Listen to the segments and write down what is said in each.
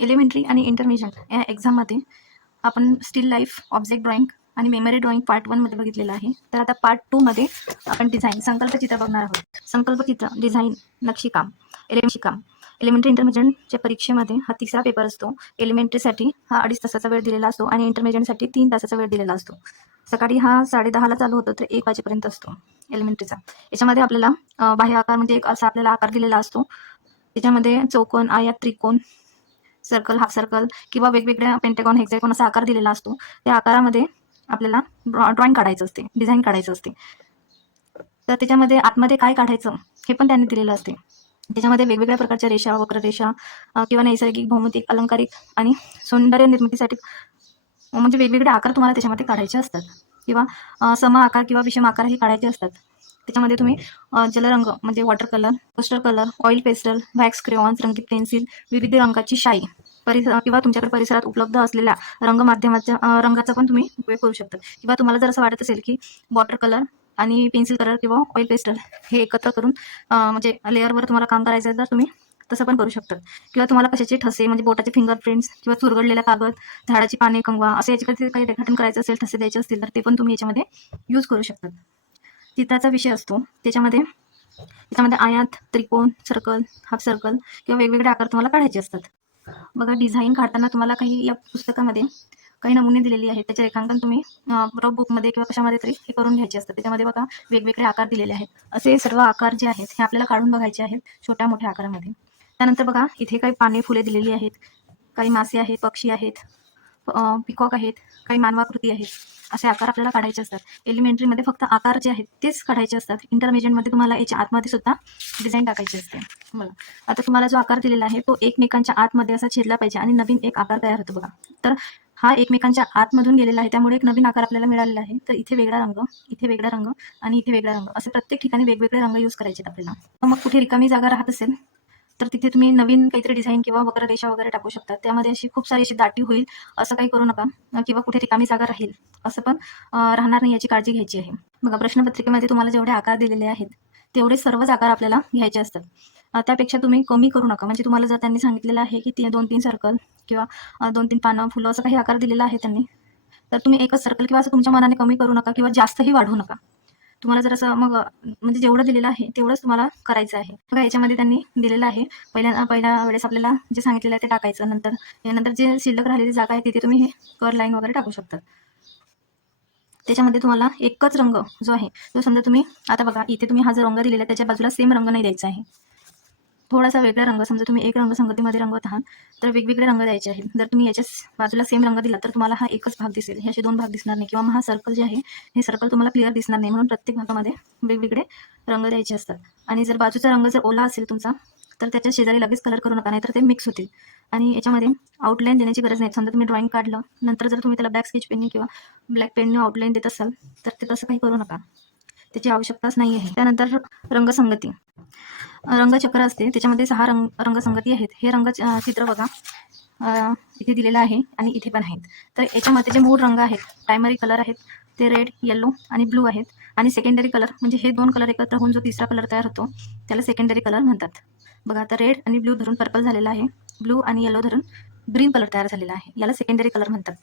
Elementary आणि intermediate या एक्झाममध्ये आपण स्टील लाईफ, ऑब्जेक्ट ड्रॉइंग आणि मेमरी ड्रॉइंग पार्ट 1 मध्ये बघितलेलं आहे. तर आता पार्ट 2 मध्ये आपण डिझाईन संकल्पचित्र बघणार आहोत. संकल्पचित्र, डिझाईन, नक्षीकाम, काम. एलिमेंटरी इंटरमिजिएटच्या परीक्षेमध्ये हा तिसरा पेपर असतो. एलिमेंटरीसाठी हा 2.5 तासाचा वेळ दिलेला असतो आणि इंटरमिजिएटसाठी 3 तासाचा वेळ दिलेला असतो. सकाळी हा 10:30ला चालू होतो तर 1 वाजेपर्यंत असतो एलिमेंटरीचा. याच्यामध्ये आपल्याला बाह्य आकार म्हणजे एक असा आपल्याला आकार दिलेला असतो. त्याच्यामध्ये चौकोन, आयत, त्रिकोण, सर्कल, हाफ सर्कल किंवा वेगवेगळ्या पेंटागॉन, हेक्सागॉन असा आकार दिलेला असतो. त्या आकारामध्ये आपल्याला ड्रॉइंग काढायचं असते, डिझाईन काढायचं असते. तर त्याच्यामध्ये आतमध्ये काय काढायचं हे पण त्यांनी दिलेलं असते. त्याच्यामध्ये वेगवेगळ्या प्रकारच्या रेषा, वक्ररेषा किंवा नैसर्गिक, भौमितिक, अलंकारिक आणि सौंदर्य निर्मितीसाठी म्हणजे वेगवेगळे आकार तुम्हाला त्याच्यामध्ये काढायचे असतात किंवा सम आकार किंवा विषम आकारही काढायचे असतात. त्याच्यामध्ये तुम्ही जलरंग म्हणजे water colour, poster colour, oil pastel, wax, crayons, रंगीत पेन्सिल, विविध रंगाची शाई किंवा तुमच्याकडे परिसरात उपलब्ध असलेल्या रंगमाध्यमाच्या रंगाचा पण तुम्ही उपयोग करू शकता. किंवा तुम्हाला जर असं वाटत असेल की वॉटर कलर आणि पेन्सिल कलर किंवा ऑइल पेस्टल हे एकत्र करून म्हणजे लेअरवर तुम्हाला काम करायचं आहे तर तुम्ही तसं पण करू शकतात. किंवा तुम्हाला कशाचे ठसे म्हणजे बोटाचे फिंगरप्रिंट्स किंवा चुरगडलेला कागद, झाडाची पाने, कंगवा असं याच्याकडे काही रेखाटन करायचं असेल, ठसे द्यायचे असतील तर ते पण तुम्ही याच्यामध्ये यूज करू शकतात. चित्राचा विषय असतो त्याच्यामध्ये आयत, त्रिकोण, सर्कल, हाफ सर्कल किंवा वेगवेगळे आकार तुम्हाला काढायचे असतात. बघा, डिझाईन काढताना तुम्हाला काही या पुस्तकामध्ये काही नमुने दिलेली आहेत. त्याचे रेखांकन तुम्ही रफ बुकमध्ये किंवा कशामध्ये तरी हे करून घ्यायचे असतात. त्याच्यामध्ये बघा वेगवेगळे आकार दिलेले आहेत. असे सर्व आकार जे आहेत हे आपल्याला काढून बघायचे आहेत छोट्या मोठ्या आकारामध्ये. त्यानंतर बघा इथे काही पाने, फुले दिलेली आहेत, काही मासे आहेत, पक्षी आहेत, पिकॉक आहेत, काही मानवाकृती आहेत. असे आकार आपल्याला काढायचे असतात. एलिमेंटरीमध्ये फक्त आकार जे आहेत तेच काढायचे असतात. इंटरमिजिएटमध्ये तुम्हाला याच्या आतमध्ये सुद्धा डिझाईन टाकायची असते. बघा, आता तुम्हाला जो आकार दिलेला आहे तो एकमेकांच्या आतमध्ये असा छेदला पाहिजे आणि नवीन एक आकार तयार होतो. बघा, तर हा एकमेकांच्या आतमधून गेलेला आहे त्यामुळे एक नवीन आकार आपल्याला मिळालेला आहे. तर इथे वेगळा रंग, इथे वेगळा रंग आणि इथे वेगळा रंग असे प्रत्येक ठिकाणी वेगवेगळे रंग यूज करायचे आपल्याला. मग कुठे रिकामी जागा राहत असेल तर तिथे तुम्ही नवीन काहीतरी डिझाईन किंवा वक्ररेषा वगैरे टाकू शकता. त्यामध्ये अशी खूप सारी अशी दाटी होईल असं काही करू नका. किंवा कुठे रिकामी जागा राहील असं पण राहणार नाही याची काळजी घ्यायची आहे. बघा, प्रश्नपत्रिकेमध्ये तुम्हाला जेवढे आकार दिलेले आहेत तेवढे सर्वच आकार आपल्याला घ्यायचे असतात. त्यापेक्षा तुम्ही कमी करू नका. म्हणजे तुम्हाला जर त्यांनी सांगितलेलं आहे की 2-3 सर्कल किंवा 2-3 पानं, फुलं असं काही आकार दिलेला आहे त्यांनी, तर तुम्ही एकच सर्कल किंवा असं तुमच्या मनाने कमी करू नका किंवा जास्तही वाढवू नका. तुम्हाला जर असं मग म्हणजे जेवढं दिलेलं आहे तेवढंच तुम्हाला करायचं आहे. बघा, याच्यामध्ये त्यांनी दिलेलं आहे पहिल्या वेळेस आपल्याला जे सांगितलेलं आहे ते टाकायचं. नंतर जे शिल्लक राहिलेली जागा आहे तिथे तुम्ही हे कर लाईन वगैरे टाकू शकता. त्याच्यामध्ये तुम्हाला एकच रंग जो आहे तो समजा तुम्ही आता बघा इथे तुम्ही हा जो रंग दिलेला आहे त्याच्या बाजूला सेम रंग नाही द्यायचा आहे. थोडासा वेगळा रंग, समजा तुम्ही एक रंगसंगतीमध्ये रंगवत आहात तर वेगवेगळे रंग द्यायचे आहेत. जर तुम्ही याच्या बाजूला सेम रंग दिला तर तुम्हाला हा एकच भाग दिसेल, हे असे 2 भाग दिसणार नाही. किंवा मग हा सर्कल जे आहे हे सर्कल तुम्हाला क्लिअर दिसणार नाही. म्हणून प्रत्येक भागामध्ये वेगवेगळे रंग द्यायचे असतात. आणि जर बाजूचा रंग जर ओला असेल तुमचा तर त्याच्या शेजारी लगेच कलर करू नका, नाहीतर ते मिक्स होतील. आणि याच्यामध्ये आउटलाईन देण्याची गरज नाही. समजा तुम्ही ड्रॉइंग काढलं नंतर जर तुम्ही त्याला ब्लॅक स्केच पेनने किंवा ब्लॅक पेनने आउटलाईन देत असाल तर ते तसं काही करू नका, त्याची आवश्यकताच नाही आहे. त्यानंतर रंगसंगती, रंगचक्र असते त्याच्यामध्ये 6 रंगसंगती आहेत. हे चित्र बघा इथे दिलेलं आहे आणि इथे पण आहेत. तर याच्यामध्ये जे मूळ रंग आहेत, प्रायमरी कलर आहेत ते रेड, येलो आणि ब्लू आहेत. आणि सेकंडरी कलर म्हणजे हे 2 कलर एकत्र होऊन जो तिसरा कलर तयार होतो त्याला सेकंडरी कलर म्हणतात. बघा, आता रेड आणि ब्लू धरून पर्पल झालेला आहे, ब्लू आणि येलो धरून ग्रीन कलर तयार झालेला आहे, याला सेकंडरी कलर म्हणतात.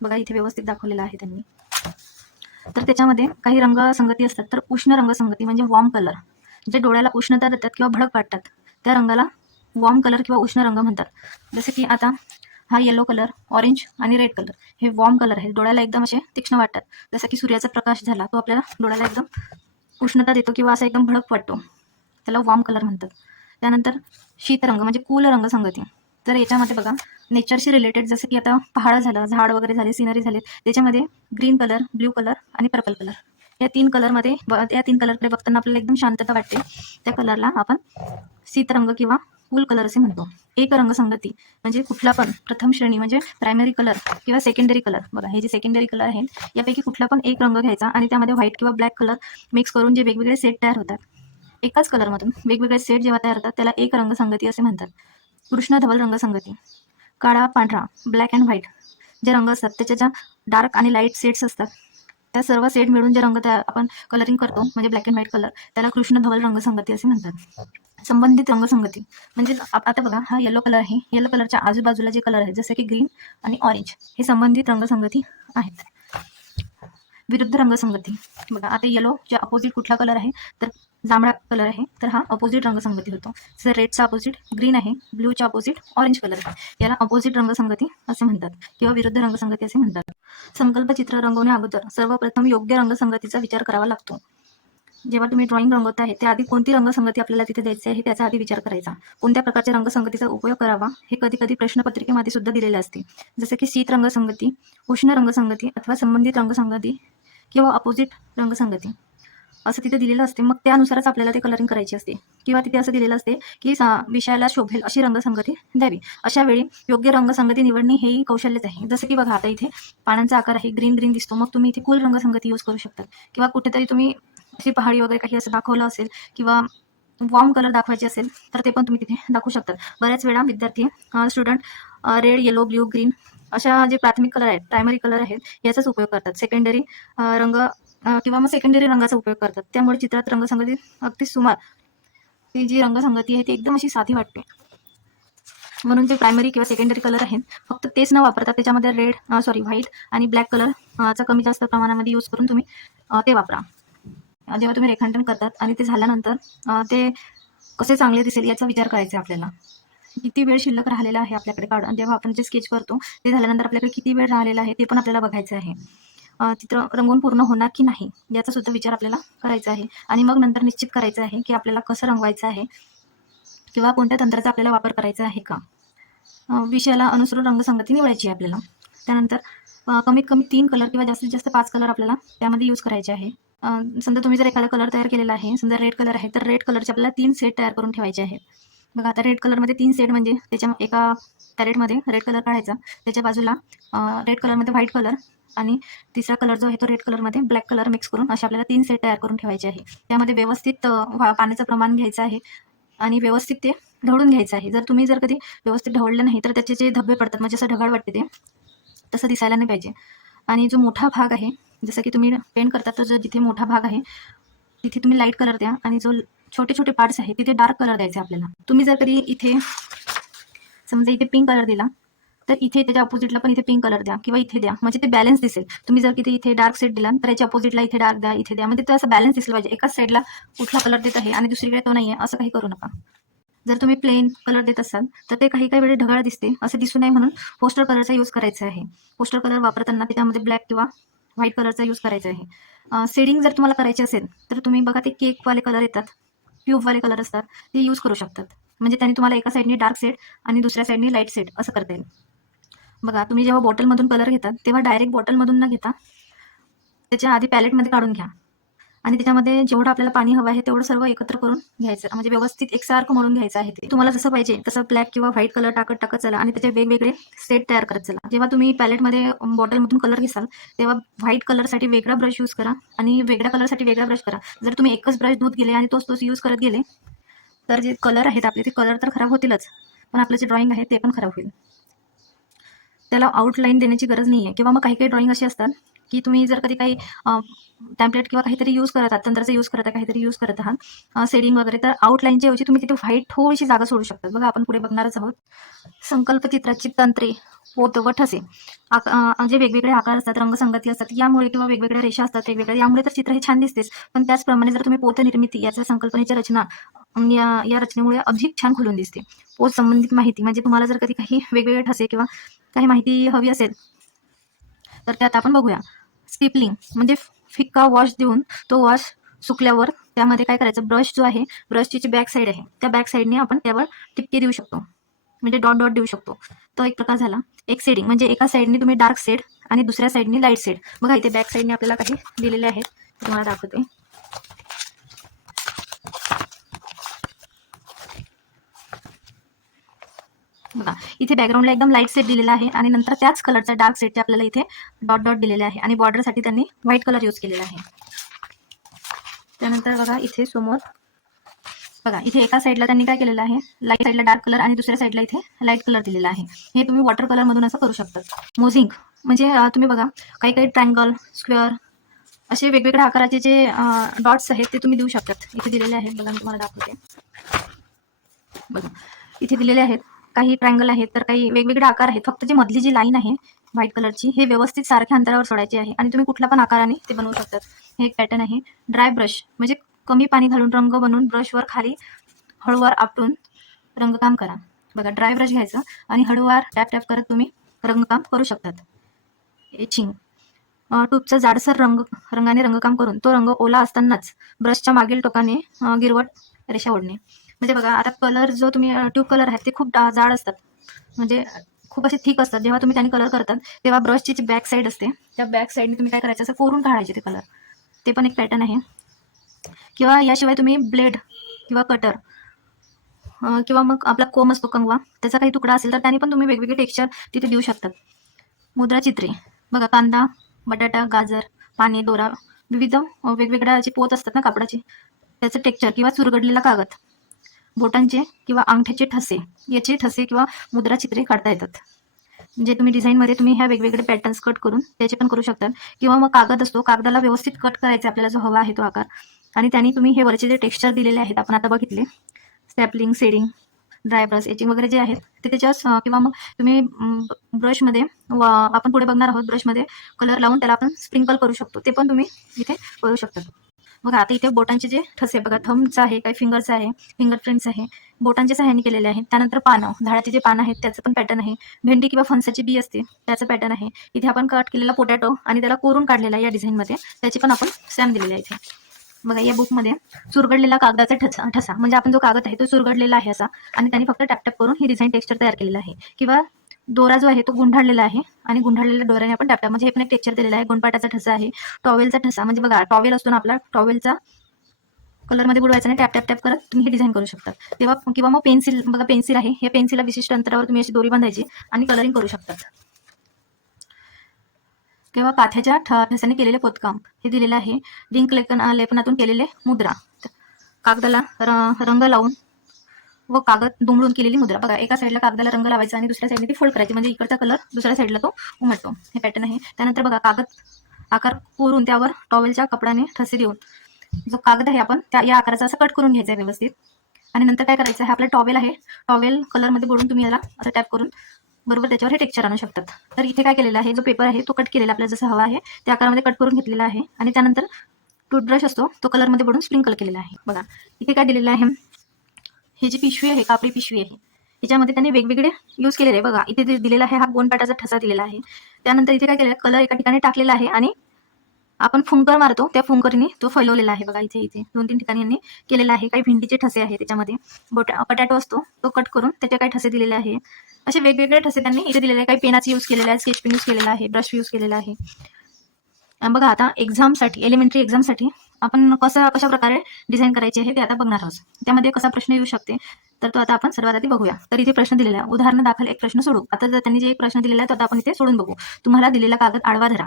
बघा, इथे व्यवस्थित दाखवलेलं आहे त्यांनी. तर त्याच्यामध्ये काही रंगसंगती असतात. तर उष्ण रंगसंगती म्हणजे वॉर्म कलर, जे डोळ्याला उष्णता देतात किंवा भडक वाटतात त्या रंगाला वॉर्म कलर किंवा उष्ण रंग म्हणतात. जसे की आता हा येलो कलर, ऑरेंज आणि रेड कलर हे वॉर्म कलर आहेत, डोळ्याला एकदम असे तीक्ष्ण वाटतात. जसं की सूर्याचा प्रकाश झाला तो आपल्याला डोळ्याला एकदम उष्णता देतो किंवा असा एकदम भडक वाटतो, त्याला वॉर्म कलर म्हणतात. त्यानंतर शीतरंग म्हणजे कूल रंगसंगती. तर याच्यामध्ये बघा नेचरशी रिलेटेड जसं की आता पहाड झालं, झाड वगैरे झाले, सिनरी झाले, त्याच्यामध्ये ग्रीन कलर, ब्ल्यू कलर आणि पर्पल कलर या 3 कलरकडे बघताना आपल्याला एकदम शांतता वाटते. त्या कलरला आपण शीतरंग किंवा कूल कलर असे म्हणतो. एक रंगसंगती म्हणजे कुठला पण प्रथम श्रेणी म्हणजे प्रायमरी कलर किंवा सेकंडरी कलर. बघा, हे जे सेकंडरी कलर आहेत यापैकी कुठला पण एक रंग घ्यायचा आणि त्यामध्ये व्हाईट किंवा ब्लॅक कलर मिक्स करून जे वेगवेगळे सेट तयार होतात, एकाच कलरमधून वेगवेगळे सेट जेव्हा तयार होतात त्याला एक रंगसंगती असे म्हणतात. कृष्ण धवल रंगसंगती, काळा, पांढरा, ब्लॅक अँड व्हाईट जे रंग असतात त्याच्या ज्या डार्क आणि लाईट सेट्स असतात त्या सर्व सेट मिळून जे रंग आपण कलरिंग करतो म्हणजे ब्लॅक अँड व्हाईट कलर, त्याला कृष्ण धवल रंगसंगती असे म्हणतात. संबंधित रंगसंगती म्हणजे आता बघा, हा येलो कलर आहे. येलो कलरच्या आजूबाजूला जे कलर आहे जसे की ग्रीन आणि ऑरेंज, हे संबंधित रंगसंगती आहेत. विरुद्ध रंगसंगती बघा, आता येलोच्या अपोजिट कुठला कलर आहे तर जांभळा कलर आहे, तर हा अपोजिट रंगसंगती होतो. जर रेडचा अपोजिट ग्रीन आहे, ब्ल्यूच्या अपोजिट ऑरेंज कलर आहे, याला अपोजिट रंगसंगती असे म्हणतात किंवा विरुद्ध रंगसंगती असे म्हणतात. संकल्पचित्र रंगवण्या अगोदर सर्वप्रथम योग्य रंगसंगतीचा विचार करावा लागतो. जेव्हा तुम्ही ड्रॉइंग रंगवत आहे त्याआधी कोणती रंगसंगती आपल्याला तिथे द्यायची आहे त्याचा आधी विचार करायचा. कोणत्या प्रकारच्या रंगसंगतीचा उपयोग करावा हे कधी कधी प्रश्नपत्रिकेमध्ये सुद्धा दिलेले असते. जसे की शीत रंगसंगती, उष्ण रंगसंगती अथवा संबंधित रंगसंगती किंवा अपोजिट रंगसंगती असं तिथे दिलेलं असते. मग त्यानुसारच आपल्याला ते कलरिंग करायची असते. किंवा तिथे असं दिलेलं असते की विषयाला शोभेल अशी रंगसंगती द्यावी. अशा वेळी योग्य रंगसंगती निवडणे हेही कौशल्यच आहे. जसं की बघा, आता इथे पानांचा आकार आहे, ग्रीन ग्रीन दिसतो, मग तुम्ही इथे कूल रंगसंगती यूज करू शकता. किंवा कुठेतरी तुम्ही अशी पहाडी वगैरे काही असं दाखवलं असेल किंवा वॉर्म कलर दाखवायचे असेल तर ते पण तुम्ही तिथे दाखवू शकता. बऱ्याच वेळा विद्यार्थी student red, yellow, blue, green अशा जे प्राथमिक कलर आहेत, प्रायमरी कलर आहेत, याचाच उपयोग करतात. सेकंडरी रंग किंवा मग सेकंडरी रंगाचा उपयोग करतात. त्यामुळे चित्रात रंगसंगती अगदी सुमार, ती जी रंगसंगती आहे ती एकदम अशी साधी वाटते. म्हणून जे प्रायमरी किंवा सेकंडरी कलर आहेत फक्त तेच न वापरता त्याच्यामध्ये व्हाईट आणि ब्लॅक कलर चा कमी जास्त प्रमाणामध्ये यूज करून तुम्ही ते वापरा. जेव्हा तुम्ही रेखांकन करतात आणि ते झाल्यानंतर ते कसे चांगले दिसेल याचा विचार करायचा आपल्याला. किती वेळ शिल्लक राहिलेला आहे आपल्याकडे काढून, जेव्हा आपण जे स्केच करतो ते झाल्यानंतर आपल्याकडे किती वेळ राहिलेला आहे ते पण आपल्याला बघायचं आहे. चित्र रंगवून पूर्ण होणार की नाही याचा सुद्धा विचार आपल्याला करायचा आहे. आणि मग नंतर निश्चित करायचं आहे की आपल्याला कसं रंगवायचं आहे किंवा कोणत्या तंत्राचा आपल्याला वापर करायचा आहे का. विषयाला अनुसरून रंगसंगती निवडायची आहे आपल्याला. त्यानंतर कमीत कमी 3 कलर किंवा जास्तीत जास्त 5 कलर आपल्याला त्यामध्ये यूज करायचे आहे. समजा तुम्ही जर एखादा कलर तयार केलेला आहे, समजा रेड कलर आहे, तर रेड कलरचे आपल्याला 3 सेट तयार करून ठेवायचे आहेत. बघा, आता रेड कलरमध्ये 3 सेट म्हणजे त्याच्या एका पॅलेटमध्ये रेड कलर काढायचा, त्याच्या बाजूला रेड कलरमध्ये व्हाईट कलर आणि तिसरा कलर जो आहे तो रेड कलरमध्ये ब्लॅक कलर मिक्स करून असे आपल्याला 3 सेट तयार करून ठेवायचे आहे. त्यामध्ये व्यवस्थित पाण्याचं प्रमाण घ्यायचं आहे आणि व्यवस्थित ते ढवळून घ्यायचं आहे. जर तुम्ही कधी व्यवस्थित ढवळलं नाही तर त्याचे जे धब्बे पडतात, म्हणजे असं ढगाळ वाटते, ते तसं दिसायला नाही पाहिजे. आणि जो मोठा भाग आहे, जसं की तुम्ही पेंट करता तर जिथे मोठा भाग आहे तिथे तुम्ही लाईट कलर द्या आणि जो छोटे छोटे पार्ट्स आहेत तिथे डार्क कलर द्यायचे आपल्याला. तुम्ही जर कधी इथे समजा इथे पिंक कलर दिला तर इथे त्याच्या अपोजिटला पण इथे पिंक कलर द्या किंवा इथे द्या, म्हणजे ते बॅलन्स दिसेल. तुम्ही जर किती इथे डार्क सेट दिला तर याच्या अपोजिटला इथे डार्क द्या, इथे द्या, म्हणजे ते असं बॅलन्स दिसलं पाहिजे. एकाच साईडला कुठला कलर देत आहे आणि दुसरीकडे तो नाही आहे असं काही करू नका. जर तुम्ही प्लेन कलर देत असाल तर ते काही काही वेळेस ढगाळ दिसते, असं दिसू नये म्हणून पोस्टर कलरचा यूज करायचा आहे. पोस्टर कलर वापरताना त्यामध्ये ब्लॅक किंवा व्हाईट कलरचा यूज करायचा आहे. शेडिंग जर तुम्हाला करायची असेल तर तुम्ही बघा, ते केकवाले कलर येतात, ट्यूबवाले कलर असतात, ते यूज करू शकतात. म्हणजे त्याने तुम्हाला एका साईडनी डार्क सेट आणि दुसऱ्या साईडनी लाईट सेट असं करता येईल. बघा, तुम्ही जेव्हा बॉटलमधून कलर घेतात तेव्हा डायरेक्ट बॉटलमधून न घेता त्याच्या आधी पॅलेटमध्ये काढून घ्या आणि त्याच्यामध्ये जेवढं आपल्याला पाणी हवं आहे तेवढं सर्व एकत्र करून घ्यायचं, म्हणजे व्यवस्थित एकसारखं मळून घ्यायचं आहे. ते तुम्हाला जसं पाहिजे तसं ब्लॅक किंवा व्हाईट कलर टाकत चला आणि त्याचे वेगवेगळे सेट तयार करत चला. जेव्हा तुम्ही पॅलेटमध्ये बॉटलमधून कलर घेसाल तेव्हा व्हाईट कलरसाठी वेगळा ब्रश यूज करा आणि वेगळ्या कलरसाठी वेगळा ब्रश करा. जर तुम्ही एकच ब्रश धुत गेले आणि तोच यूज करत गेले तर जे कलर आहेत आपले ते कलर तर खराब होतीलच, पण आपलं जे ड्रॉइंग आहे ते पण खराब होईल. त्याला आउटलाईन देण्याची गरज नाही आहे. किंवा मग काही काही ड्रॉइंग अशी असतात की तुम्ही जर कधी काही टॅम्पलेट किंवा काहीतरी यूज करत आहात, तंत्राचा यूज करत आहात, काहीतरी यूज करत आहात सेडिंग वगैरे, तर आउटलाईनच्या ऐवजी तुम्ही तिथे व्हाईट थोडीशी जागा सोडू शकता. बघा, आपण पुढे बघणारच आहोत. संकल्पचित्राची तंत्रे, पोत व ठसे. जे वेगवेगळे आकार असतात, रंगसंगती असतात, यामुळे किंवा वेगवेगळ्या रेषा असतात वेगवेगळ्या, यामुळे तर चित्र हे छान दिसतेच. पण त्याचप्रमाणे जर तुम्ही पोत निर्मिती याच्या संकल्पनेची रचना या रचनेमुळे अधिक छान खुलून दिसते. पोत संबंधित माहिती म्हणजे तुम्हाला जर कधी काही वेगवेगळे ठसे किंवा काही माहिती हवी असेल तर त्यात आपण बघूया. स्टिपलिंग म्हणजे फिक्का वॉश देऊन तो वॉश सुकल्यावर त्यामध्ये काय करायचं, ब्रश जो आहे, ब्रशची जी बॅक साईड आहे त्या बॅक साईडने आपण त्यावर टिपके देऊ शकतो, म्हणजे डॉट डॉट देऊ शकतो. तो एक प्रकार झाला. एक शेडिंग म्हणजे एका साईडने तुम्ही डार्क शेड आणि दुसऱ्या साईडने लाईट शेड. बघा, इथे बॅक साईडने आपल्याला काही दिलेले आहेत, तुम्हाला दाखवते. बघा, इथे बॅकग्राऊंडला एकदम लाईट सेट दिलेला आहे आणि नंतर त्याच कलरचा डार्क सेटचे आपल्याला इथे डॉट डॉट दिलेले आहे आणि बॉर्डरसाठी त्यांनी व्हाईट कलर यूज केलेला आहे. त्यानंतर बघा, इथे समोर बघा, इथे एका साईडला त्यांनी काय केलेलं आहे, लाईट साईडला डार्क कलर आणि दुसऱ्या साईडला इथे लाईट कलर दिलेला आहे. हे तुम्ही वॉटर कलर मधून असं करू शकता. मोझिंग म्हणजे तुम्ही बघा, काही काही ट्रायंगल, स्क्वेअर असे वेगवेगळ्या आकाराचे जे डॉट्स आहेत ते तुम्ही देऊ शकतात. इथे दिलेले आहेत, बघा मी तुम्हाला दाखवते. बघा इथे दिलेले आहेत, काही ट्रायंगल आहेत तर काही वेगवेगळे आकार आहेत. फक्त जी मधली जी लाईन आहे व्हाईट कलरची हे व्यवस्थित सारख्या अंतरावर सोडायची आहे आणि तुम्ही कुठल्या पण आकाराने ते बनवू शकतात. हे एक पॅटर्न आहे. ड्राय ब्रश म्हणजे कमी पाणी घालून रंग बनवून ब्रशवर खाली हळूवार आपटून रंगकाम करा. बघा ड्राय ब्रश घ्यायचं आणि हळूवार टॅप टॅप करत तुम्ही रंगकाम करू शकतात. एचिंग ट्यूबचा जाडसर रंगाने रंगकाम करून तो रंग ओला असतानाच ब्रशच्या मागील टोकाने गिरवट रेषा ओढणे. म्हणजे बघा आता कलर जो तुम्ही ट्यूब कलर आहेत ते खूप जाड असतात, म्हणजे खूप असे थिक असतात. जेव्हा तुम्ही त्याने कलर करतात तेव्हा ब्रशची जी बॅक साईड असते त्या बॅक साईडने तुम्ही काय करायचं, असं कोरून काढायचे ते कलर. ते पण एक पॅटर्न आहे. किंवा याशिवाय तुम्ही ब्लेड किंवा कटर किंवा मग आपला कोम असतो कंगवा त्याचा काही तुकडा असेल तर त्याने पण तुम्ही वेगवेगळे टेक्स्चर तिथे देऊ शकतात. मुद्रा चित्रे बघा कांदा, बटाटा, गाजर, पाने, दोरा, विविध वेगवेगळ्या जे पोत असतात ना कापडाचे त्याचं टेक्स्चर किंवा चुरगडलेला कागद, बोटांचे किंवा अंगठ्याचे ठसे याचे ठसे किंवा मुद्रा चित्रे काढता येतात. म्हणजे तुम्ही डिझाईनमध्ये तुम्ही ह्या वेगवेगळे पॅटर्न्स कट करून त्याचे पण करू शकतात. किंवा मग कागद असतो, कागदाला व्यवस्थित कट करायचा आपल्याला जो हवा आहे तो आकार, आणि त्यांनी तुम्ही हे वरचे जे टेक्स्चर दिलेले आहेत आपण आता बघितले, स्टॅपलिंग, शेडिंग, ड्राय ब्रश, एचिंग वगैरे जे आहेत ते त्याच्यावर किंवा मग तुम्ही ब्रशमध्ये आपण पुढे बघणार आहोत ब्रशमध्ये कलर लावून त्याला आपण स्प्रिंकल करू शकतो, ते पण तुम्ही इथे करू शकता. बघा आता इथे बोटांचे जे ठसे बघा, थंबचं आहे, काही फिंगरचं आहे, फिंगरप्रिंट्स आहे, बोटांच्या सहाय्याने केलेले आहे. त्यानंतर पानं, झाडाचे जे पानं आहेत त्याचं पण पॅटर्न आहे. भेंडी किंवा फणसाची बी असते त्याचं पॅटर्न आहे. इथे आपण कट केलेला पोटॅटो आणि त्याला कोरून काढलेला आहे या डिझाईनमध्ये, त्याची पण आपण स्टॅम्प दिलेली आहे इथे. बघा या बुकमध्ये चुरगडलेला कागदाचा ठसा म्हणजे आपण जो कागद आहे तो चुरगडलेला आहे असा, आणि त्यांनी फक्त टॅप टॅप करून ही डिझाईन टेक्स्चर तयार केलेलं आहे. किंवा दोरा जो आहे तो गुंढाळलेला आहे आणि गुंढाळलेल्या दोऱ्याने आपण टॅप टॅप म्हणजे हे पण एक टेक्स्चर दिलेला आहे. गोंडपाटाचा ठसा आहे. टॉवेलचा ठसा म्हणजे बघा टॉवेल असतो ना आपला, टॉवेलचा कलरमध्ये बुडवायचा आणि टॅप टॅप टॅप करत तुम्ही हे डिझाईन करू शकता. तेव्हा किंवा मग पेन्सिल बघा, पेन्सिल आहे, हे पेन्सिलला विशिष्ट अंतरावर तुम्ही अशी दोरी बांधायची आणि कलरिंग करू शकतात. किंवा काथ्याच्या ठसाने केलेले पोतकाम हे दिलेलं आहे. रिंक लेपनातून केलेले मुद्रा, कागदाला रंग लावून व कागद दुमडून केलेली मुद्रा. बघा एका साईडला कागदाला रंग लावायचा आणि दुसऱ्या साईडने ती फोल्ड करायची म्हणजे इकडचा कलर दुसऱ्या साईडला तो उमटतो. हे पॅटर्न आहे. त्यानंतर बघा कागद आकार कोरून त्यावर टॉवेलच्या कपड्याने ठसे देऊन जो कागद आहे आपण त्या या आकाराचा असं कट करून घ्यायचा आहे व्यवस्थित, आणि नंतर काय करायचं आहे, आपला टॉवेल आहे, टॉवेल कलरमध्ये बुडून तुम्ही याला असं टॅप करून बरोबर त्याच्यावर हे टेक्स्चर आणू शकतात. तर इथे काय केलेलं आहे, जो पेपर आहे तो कट केलेला आपल्याला जसं हवा आहे त्या आकारामध्ये कट करून घेतलेला आहे, आणि त्यानंतर टूथब्रश असतो तो कलरमध्ये बुडून स्प्रिंकल केलेला आहे. बघा इथे काय दिलेलं आहे, ही जी पिशवी आहे, कापडी पिशवी आहे, याच्यामध्ये त्यांनी वेगवेगळे यूज केलेले आहे. बघा इथे दिलेला आहे, हा गोंडपाटाचा ठसा दिलेला आहे. त्यानंतर इथे काय केलेलं आहे, कलर एका ठिकाणी टाकलेला आहे आणि आपण फुंकर मारतो त्या फुंकरीने तो फैलवलेला आहे. बघा इथे इथे 2-3 ठिकाणी यांनी केलेला आहे. काही भेंडीचे ठसे आहे त्याच्यामध्ये, बटाटो असतो तो कट करून त्याचे काही ठसे दिलेले आहे. असे वेगवेगळे ठसे त्यांनी इथे दिलेले आहे. काही पेनाचे यूज केलेले आहे, स्केच पेन यूज केलेला आहे, ब्रश यूज केलेला आहे. बघा आता एक्झामसाठी, एलिमेंटरी एक्झामसाठी आपण कशा प्रकारे डिझाईन करायचे आहे ते आता बघणार आहोत. त्यामध्ये कसा प्रश्न येऊ शकते तर तो आता आपण सर्वात आधी बघूया. तर इथे प्रश्न दिलेला आहे, उदाहरण दाखल एक प्रश्न सोडू. आता जर त्यांनी जे एक प्रश्न दिलेला आहे तो आता आपण इथे सोडून बघू. तुम्हाला दिलेला कागद आडवा धरा.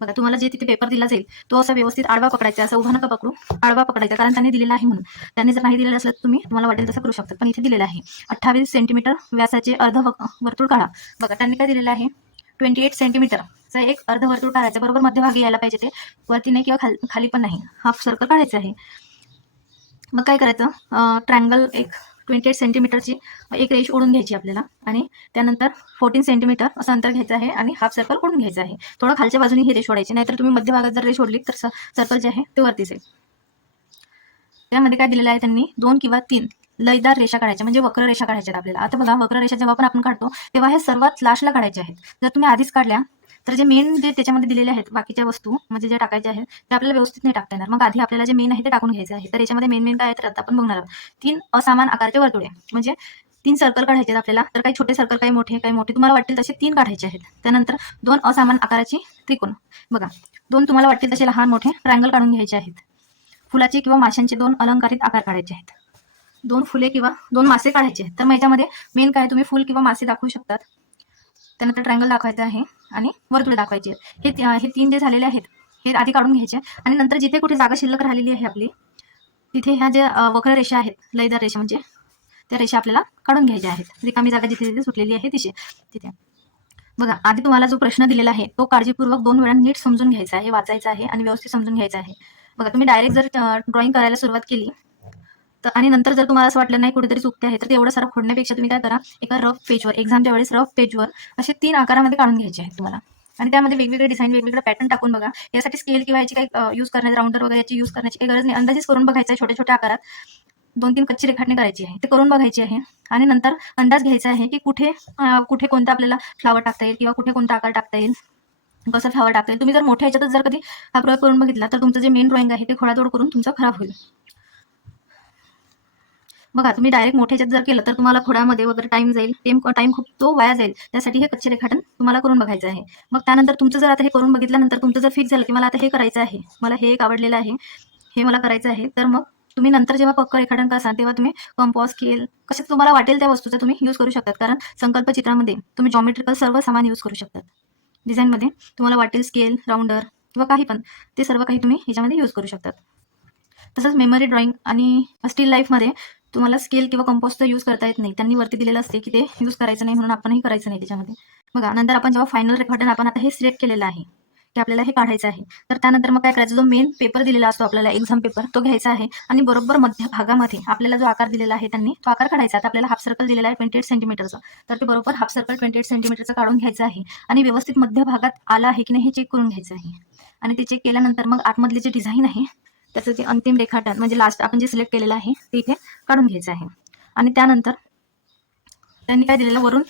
बघा तुम्हाला जे तिथे पेपर दिला जाईल तो असा व्यवस्थित आडवा पकडायचा, असं उभा नका पकडू, आडवा पकडायचा, कारण त्यांनी दिलेला आहे म्हणून. त्यांनी जर नाही दिलेलं असलं तर तुम्हाला वाटेल तसं करू शकतात, पण इथे दिलेलं आहे 28 सेंटीमीटर व्यासाचे वर्तुळ काढा. बघा त्यांनी काय दिलेलं आहे, 28 सेंटीमीटरचा एक वर्तुळ काढायचं, बरोबर मध्यभागी यायला पाहिजे, ते वरती नाही किंवा खाली पण नाही, हाफ सर्कल काढायचं आहे. मग काय करायचं, ट्रायंगल एक 28 सेंटीमीटरची एक रेष ओढून घ्यायची आपल्याला, आणि त्यानंतर 14 सेंटीमीटर असं अंतर घ्यायचं आहे आणि हाफ सर्कल ओढून घ्यायचं आहे. थोडं खालच्या बाजूने ही रेष ओढायची, नाहीतर तुम्ही मध्यभागात जर रेष ओढली तर सर्कल जे आहे ते वरती जाईल. त्यामध्ये काय दिलेलं आहे, त्यांनी 2 किंवा 3 लयदार रेषा काढायच्या म्हणजे वक्र रेषा काढायच्या आपल्याला. आता बघा वक्र रेषा जेव्हा पण आपण काढतो तेव्हा हे सर्वात लास्टला काढायचे आहेत. जर तुम्ही आधीच काढल्या तर जे मेन जे त्याच्यामध्ये दिलेले आहेत बाकीच्या वस्तू म्हणजे ज्या टाकायच्या आहेत ते आपल्याला व्यवस्थित नाही टाकता येणार. मग आधी आपल्याला जे मेन आहे ते टाकून घ्यायचं आहे. तर याच्यामध्ये मेन काय आहे तर आता आपण बघणार आहोत, 3 असमान आकाराचे वर्तुळे म्हणजे 3 सर्कल काढायचे आहेत आपल्याला. तर काही छोटे सर्कल, काही मोठे तुम्हाला वाटतील तसे 3 काढायचे आहेत. त्यानंतर 2 असमान आकाराची त्रिकोण, बघा 2 तुम्हाला वाटतील तसे लहान मोठे ट्रायंगल काढून घ्यायचे आहेत. फुलाचे किंवा माशांचे 2 अलंकारित आकार काढायचे आहेत. 2 फुले किंवा 2 मासे काढायचे आहेत. तर मग याच्यामध्ये मेन काय तुम्ही फुल किंवा मासे दाखवू शकतात. त्यानंतर ट्रायंगल दाखवायचं आहे आणि वर्तुळ दाखवायचे. हे 3 जे झालेले आहेत हे आधी काढून घ्यायचे, आणि नंतर जिथे कुठे जागा शिल्लक राहिलेली आहे आपली तिथे ह्या ज्या वक्र रेषा आहेत, लयदार रेषा म्हणजे त्या रेषा आपल्याला काढून घ्यायच्या आहेत. रिकामी जागा जिथे जिथे सुटलेली आहे तिथे. बघा आधी तुम्हाला जो प्रश्न दिलेला आहे तो काळजीपूर्वक 2 वेळा नीट समजून घ्यायचा आहे, वाचायचा आहे आणि व्यवस्थित समजून घ्यायचा आहे. बघा तुम्ही डायरेक्ट जर ड्रॉइंग करायला सुरुवात केली तर आणि नंतर जर तुम्हाला असं वाटलं नाही कुठेतरी चुकते आहे, तर ते एवढं सारं खोडण्यापेक्षा तुम्ही काय करा, एका रफ पेजवर एक्झामच्या वेळेस रफ पेजवर असे 3 आकारामध्ये काढून घ्यायचे आहेत तुम्हाला. आणि त्यामध्ये वेगवेगळे डिझाईन, वेगवेगळे पॅटर्न टाकून बघा. यासाठी स्केल किंवा याची काही यूज करण्याची, राउंडर वगैरे याची यूज करण्याची काही गरज नाही. अंदाजेच करून बघायचं आहे, छोट्या-छोट्या आकारात 2-3 कच्ची रेखाटणी करायची आहे. ते करून बघायची आहे आणि नंतर अंदाज घ्यायचा आहे, की कुठे कोणता आपल्याला फ्लॉवर टाकता येईल किंवा कुठे कोणता आकार टाकता येईल, कसं फ्लॉवर टाकता येईल. तुम्ही जर मोठ्या ह्याच्यातच जर कधी हा प्रयोग करून बघितला, तर तुमचं जे मेन ड्रॉइंग आहे ते खोडातोड करून तुमचं खराब होईल. बघा, तुम्ही डायरेक्ट मोठ्या ह्याच्यात जर केलं, तर तुम्हाला खोडामध्ये वगैरे टाईम जाईल, टाईम खूप तो वाया जाईल. त्यासाठी हे कच्चे रेखाटन तुम्हाला करून बघायचं आहे. मग त्यानंतर तुमचं जर आता हे करून बघितल्यानंतर तुमचं जर फिक्स झालं, की मला आता हे करायचं आहे, मला हे एक आवडलेलं आहे, हे मला करायचं आहे, तर मग तुम्ही नंतर जेव्हा पक्क रेखाटन करसाल, तेव्हा तुम्ही कंपॉस, स्केल कशाचं तुम्हाला वाटेल त्या वस्तूचा तुम्ही यूज करू शकतात. कारण संकल्प चित्रामध्ये तुम्ही जॉमेट्रिकल सर्व सामान यूज करू शकतात. डिझाईनमध्ये तुम्हाला वाटेल स्केल, राउंडर किंवा काही पण, ते सर्व काही तुम्ही ह्याच्यामध्ये यूज करू शकतात. तसंच मेमरी ड्रॉइंग आणि स्टील लाईफमध्ये तुम्हाला स्केल किंवा कंपोस्टचा यूज करता येत नाही. त्यांनी वरती दिलेलं असते की ते यूज करायचं नाही, म्हणून आपणही करायचं नाही त्याच्यामध्ये. बघा, नंतर आपण जेव्हा फायनल रेकॉर्डन आपण आता हे सिलेक्ट केलेलं आहे की आपल्याला हे काढायचं आहे, तर त्यानंतर मग काय करायचं, जो मेन पेपर दिलेला असतो आपल्याला एक्झाम पेपर, तो घ्यायचा आहे आणि बरोबर मध्य भागामध्ये आपल्याला जो आकार दिलेला आहे त्यांनी तो आकार काढायचा. आता आपल्याला हाफ सर्कल दिलेला आहे 28 सेंटीमीटरचा, तर ते बरोबर हाफ सर्कल 28 सेंटीमीटरचं काढून घ्यायचं आहे आणि व्यवस्थित मध्य भागात आला आहे की नाही हे चेक करून घ्यायचं आहे. आणि ते चेक केल्यानंतर मग आतमधली जी डिझाईन आहे त्याचं ते अंतिम रेखाटन म्हणजे लास्ट आपण जे सिलेक्ट केलेलं आहे ते इथे काढून घ्यायचं आहे. आणि त्यानंतर त्यांनी काय दिलेलं वरून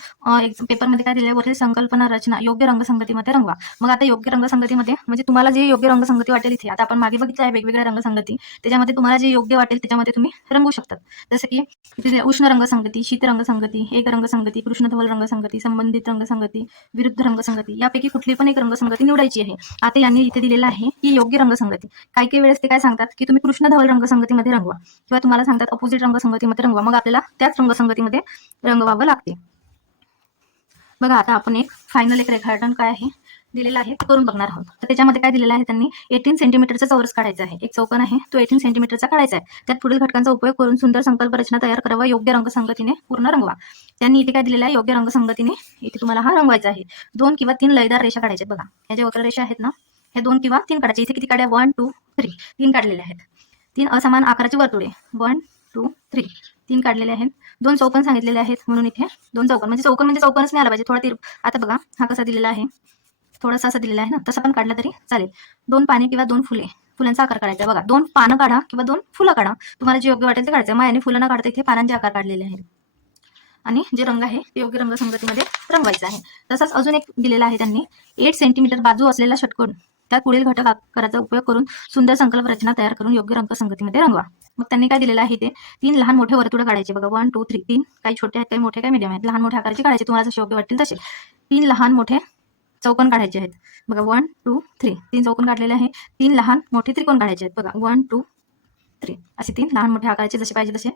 पेपरमध्ये काय दिलेलं, वरील संकल्पना रचना योग्य रंगसंगतीमध्ये रंगवा. मग आता योग्य रंगसंगतीमध्ये म्हणजे तुम्हाला जे योग्य रंगसंगती वाटेल, इथे आता आपण मागे बघितलं आहे वेगवेगळ्या रंगसंगती, त्याच्यामध्ये तुम्हाला जे योग्य वाटेल त्याच्यामध्ये तुम्ही रंगवू शकतात. जसं की इथे उष्ण रंगसंगती, शीत रंगसंगती, एक रंगसंगती, कृष्णधवल रंगसंगती, संबंधित रंगसंगती, विरुद्ध रंगसंगती, यापैकी कुठली पण एक रंगसंगती निवडायची आहे. आता यांनी इथे दिलेलं आहे की योग्य रंगसंगती. काही वेळेस ते काय सांगतात की तुम्ही कृष्णधवल रंगसंगतीमध्ये रंगवा किंवा तुम्हाला सांगतात अपोजिट रंगसंगतीमध्ये रंगवा. मग आपल्याला त्याच रंगसंगतीमध्ये रंगवावं लागते. बघा, आता आपण एक फायनल एक रेखाटन काय आहे दिलेलं आहे ते करून बघणार आहोत. तर त्याच्यामध्ये काय दिलेलं आहे, त्यांनी 18 सेंटीमीटरचा चौरस काढायचा आहे. एक चौकोन आहे तो 18 सेंटीमीटरचा काढायचा आहे. त्यात पुढील घटकांचा उपयोग करून सुंदर संकल्प रचना तयार करावा, योग्य रंगसंगतीने पूर्ण रंगवा. त्यांनी इथे काय दिलेलं आहे, योग्य रंगसंगतीने इथे तुम्हाला हा रंगवायचा आहे. 2 किंवा 3 लयदार रेषा काढायच्या. बघा, ह्या ज्या वक्र रेषा आहेत ना, ह्या 2 किंवा 3 काढायच्या. इथे किती काढ्या, 1 2 3 3 काढलेले आहेत. 3 असमान आकाराचे वर्तुळे 1 2 3 3 काढलेले आहेत. 2 चौकोन सांगितलेले आहेत, म्हणून इथे 2 चौकोन म्हणजे चौकोनच नाही आला पाहिजे, थोडा आता बघा हा कसा दिलेला आहे, थोडासा असा दिलेला आहे ना, तसा पण काढला तरी चालेल. 2 पाने किंवा 2 फुले, फुलांचा आकार काढायचा. बघा, 2 पानं काढा किंवा 2 फुलं काढा, तुम्हाला जे योग्य वाटेल ते काढायचं. मग याने फुलं न काढता इथे पानांचे आकार काढलेले आहेत आणि जे रंग आहे ते योग्य रंगसंगतीमध्ये रंगवायचं आहे. तसंच अजून एक दिलेला आहे त्यांनी, 8 सेंटीमीटर बाजू असलेला षटकोन, त्यात पुढील घटक आकाराचा उपयोग करून सुंदर संकल्प रचना तयार करून योग्य रंगसंगतीमध्ये रंगवा. मग त्यांनी काय दिलेलं आहे, ते 3 लहान मोठे वर्तुळ काढायचे. बघा, 1 2 3 3 काही छोटे आहेत, काही मोठे, काही मीडियम आहेत. लहान मोठ्या आकाराचे काढायचे, तुम्हाला जसे योग्य वाटतील तसे. 3 लहान मोठे चौकोन काढायचे आहेत. बघा, 1 2 3 3 चौकोन काढलेले आहे. 3 लहान मोठे त्रिकोण काढायचे आहेत. बघा, 1 2 3 असे 3 लहान मोठ्या आकाराचे जसे पाहिजे तसे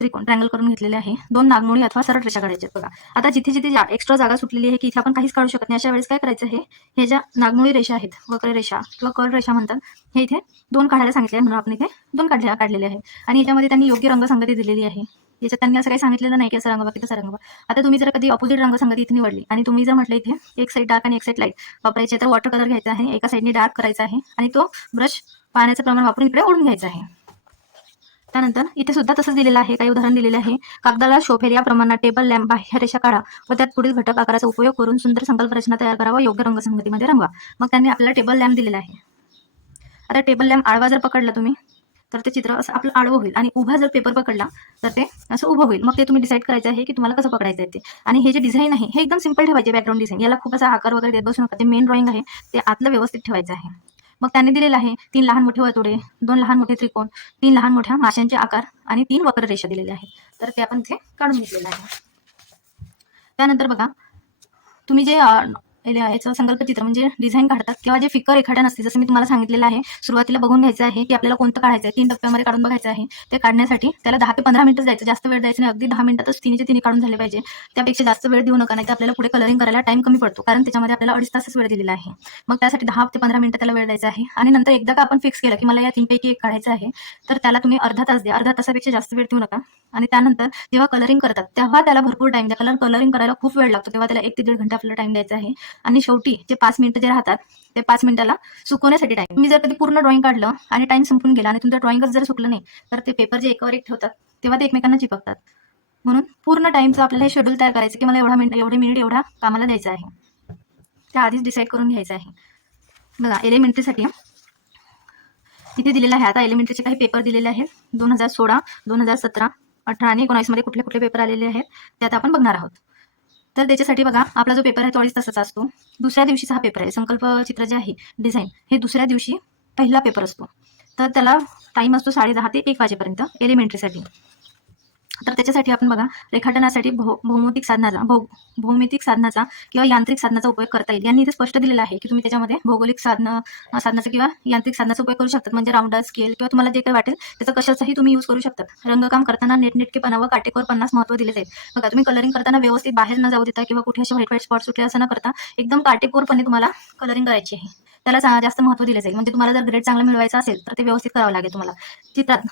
त्रिकोण ट्रँगल करून घेतलेले आहे. 2 नागमोळी अथवा सरळ रेषा काढायच्या. बघा, आता जिथे जिथे एक्स्ट्रा जागा सुटलेली आहे की इथे आपण काहीच काढू शकत नाही, अशा वेळेस काय करायचं आहे, हे ज्या नागमोळी रेषा आहेत, वक्र रेषा किंवा कर्ल रेषा म्हणतात, हे इथे 2 काढायला सांगितले आहे, म्हणून आपण इथे 2 काढलेले आहे. आणि याच्यामध्ये त्यांनी योग्य रंगसंगती दिलेली आहे. याच्यात त्यांनी असं काही सांगितलेलं नाही की असं रंगवा की तसं रंगवा. आता तुम्ही जर कधी अपोजिट रंगसंगती इथे निवडली आणि तुम्ही जर म्हटलं इथे एक साईड डार्क आणि एक साईड लाईट वापरायची, तर वॉटर कलर घ्यायचा आहे, एका साईडने डार्क करायचा आहे आणि तो ब्रश पाण्याचं प्रमाण वापरून इकडे ओढून घ्यायचा आहे. त्यानंतर इथे सुद्धा तसंच दिलेलं आहे, काही उदाहरण दिलेले आहे. कागदाला शोभेल या प्रमाणात टेबल लॅम्प बाह्य रेषा काढा व त्यात पुढील घटक आकाराचा उपयोग करून सुंदर संकल्प रचना तयार करावा, योग्य रंगसंगतीमध्ये रंगवा. मग त्यांनी आपल्याला टेबल लॅम्प दिलेला आहे. आता टेबल लॅम्प आडवा जर पकडला तुम्ही, तर ते चित्र असं आपलं आडवं होईल आणि उभा जर पेपर पकडला तर ते असं उभं होईल. मग ते तुम्ही डिसाईड करायचं आहे की तुम्हाला कसं पकडायचं आहे ते. आणि हे जे डिझाईन आहे हे एकदम सिंपल ठेवायचे, बॅकग्राऊंड डिझाईन, याला खूप असा आकार वगैरे देत बसू नका. ते मेन ड्रॉइंग आहे ते आतलं व्यवस्थित ठेवायचं आहे. मग त्यांनी दिलेलं आहे 3 लहान मोठे वर्तुळे, 2 लहान मोठे त्रिकोण, 3 लहान मोठ्या माशांचे आकार आणि 3 वक्र रेषा दिलेल्या आहेत. तर ते आपण इथे काढून घेतलेलं आहे. त्यानंतर बघा, तुम्ही जे याचं संकल्पचित्र म्हणजे डिझाईन काढतात किंवा जे फिकर रेखाटन असते, जसं मी तुम्हाला सांगितलेलं आहे, सुरुवातीला बघून घ्यायचं आहे की आपल्याला कोणतं काढायचं आहे. 3 टप्प्यामध्ये काढून बघायचं आहे. ते काढण्यासाठी त्याला 10 ते 15 मिनिटं जायचं, जास्त वेळ द्यायचं नाही. अगदी 10 मिनिटातच तिन्हीचे तिन्ही काढून झाले पाहिजे. त्यापेक्षा जास्त वेळ देऊ नका, नाही तर आपल्याला पुढे कलरिंग करायला टाइम कमी पडतो, कारण त्याच्यामध्ये आपल्याला 2.5 तासच वेळ दिलेला आहे. मग त्यासाठी 10 ते 15 मिनिटं त्याला वेळ द्यायचा आहे. आणि नंतर एकदा का आपण फिक्स केलं की मला या 3 पैकी एक काढायचं आहे, तर त्याला तुम्ही अर्धा तास द्या. अर्धा तासापेक्षा जास्त वेळ देऊ नका. आणि त्यानंतर जेव्हा कलरिंग करतात तेव्हा त्याला भरपूर टाइम द्या. कलरिंग करायला खूप वेळ लागतो, तेव्हा त्याला 1 ते 1.5 घंटा आपल्याला टाइम द्यायचा आहे. आणि शेवटी जे 5 मिनिटं जे राहतात ते 5 मिनिटाला सुकवण्यासाठी टाइम. तुम्ही जर कधी पूर्ण ड्रॉइंग काढलं आणि टाइम संपून गेला आणि तुमचं ड्रॉइंगच जर सुकलं नाही तर ते पेपर जे एकावर एक ठेवतात तेव्हा ते एकमेकांना चिपकतात. म्हणून पूर्ण टाइमचं आपल्याला हे शेड्यूल तयार करायचं की मला एवढे मिनिट एवढा कामाला द्यायचा आहे, त्या आधीच डिसाईड करून घ्यायचं आहे. बघा एलिमेंटरीसाठी तिथे दिलेलं आहे. आता एलिमेंटरीचे काही पेपर दिलेले आहेत 2016, 2017, 18 आणि 19 मध्ये कुठले कुठले पेपर आलेले आहेत त्यात आपण बघणार आहोत. तर त्याच्यासाठी बघा आपला जो पेपर आहे 24 तासाचा असतो. दुसऱ्या दिवशीचा हा पेपर आहे. संकल्प चित्र जे आहे डिझाईन हे दुसऱ्या दिवशी पहिला पेपर असतो. तर त्याला टाइम असतो 10:30 ते 1 वाजेपर्यंत एलिमेंटरीसाठी. तर त्याच्यासाठी आपण बघा रेखाटनासाठी भौमितिक साधनाचा किंवा यांत्रिक साधनाचा उपयोग करता येईल. यांनी इथे स्पष्ट दिलेलं आहे की तुम्ही त्याच्यामध्ये भौगोलिक साधनाचा किंवा यांत्रिक साधनाचा उपयोग करू शकतात. म्हणजे राऊंडर, स्केल किंवा तुम्हाला जे काही वाटेल त्याचा कशाचाही तुम्ही यूज करू शकतात. रंगकाम करताना नेटनेटकेपणा व काटेकोरपणास महत्त्व दिले जाईल. बघा तुम्ही कलरिंग करताना व्यवस्थित बाहेर न जाऊ देता किंवा कुठे असे व्हाईट स्पॉट सुटले असं न करता एकदम काटेकोरपणे तुम्हाला कलरिंग करायची आहे. त्याला जास्त महत्त्व दिले जाईल. म्हणजे तुम्हाला जर ग्रेड चांगला मिळवायचा असेल तर ते व्यवस्थित करावं लागेल तुम्हाला. चित्रात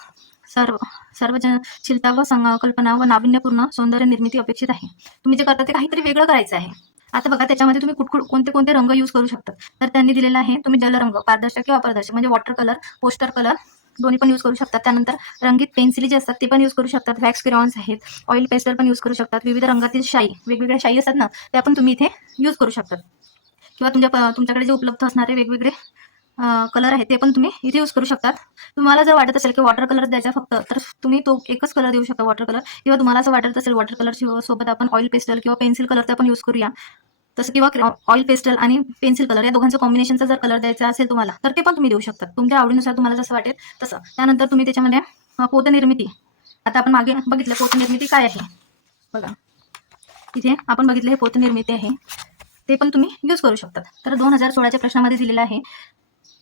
सर्वजनशीलता व संकल्पना व नाविन्यपूर्ण सौंदर्य निर्मिती अपेक्षित आहे. तुम्ही जे करता ते काहीतरी वेगळं करायचं आहे. आता बघा त्याच्यामध्ये तुम्ही कोणते कोणते रंग यूज करू शकता. तर त्यांनी दिलेला आहे तुम्ही जलरंग, पारदर्शक किंवा अपारदर्शक म्हणजे वॉटर कलर, पोस्टर कलर दोन्ही पण यूज करू शकतात. त्यानंतर रंगीत पेन्सिली जे असतात ते पण यूज करू शकतात. वॅक्स क्रेयॉन्स आहेत, ऑइल पेस्टल पण यूज करू शकतात. विविध रंगातील शाई, वेगवेगळ्या शाई असतात ना त्या पण तुम्ही इथे यूज करू शकतात. किंवा तुमच्याकडे जे उपलब्ध असणारे वेगवेगळे कलर आहेत ते पण तुम्ही इथे यूज करू शकतात. तुम्हाला जर वाटत असेल की वॉटर कलर द्यायचा फक्त तर तुम्ही तो एकच कलर देऊ शकता वॉटर कलर. किंवा तुम्हाला असं वाटत असेल वॉटर कलर सोबत आपण ऑइल पेस्टल किंवा पेन्सिल कलरचा पण यूज करूया तसं, किंवा ऑइल पेस्टल आणि पेन्सिल कलर या दोघांचं कॉम्बिनेशनचा जर कलर द्यायचा असेल तुम्हाला तर ते पण तुम्ही देऊ शकता तुमच्या आवडीनुसार तुम्हाला जसं वाटेल तसं. त्यानंतर तुम्ही त्याच्यामध्ये पोतनिर्मिती, आता आपण मागे बघितलं पोतनिर्मिती काय आहे. बघा इथे आपण बघितलं हे पोतनिर्मिती आहे ते पण तुम्ही यूज करू शकतात. तर 2016च्या प्रश्नामध्ये दिलेलं आहे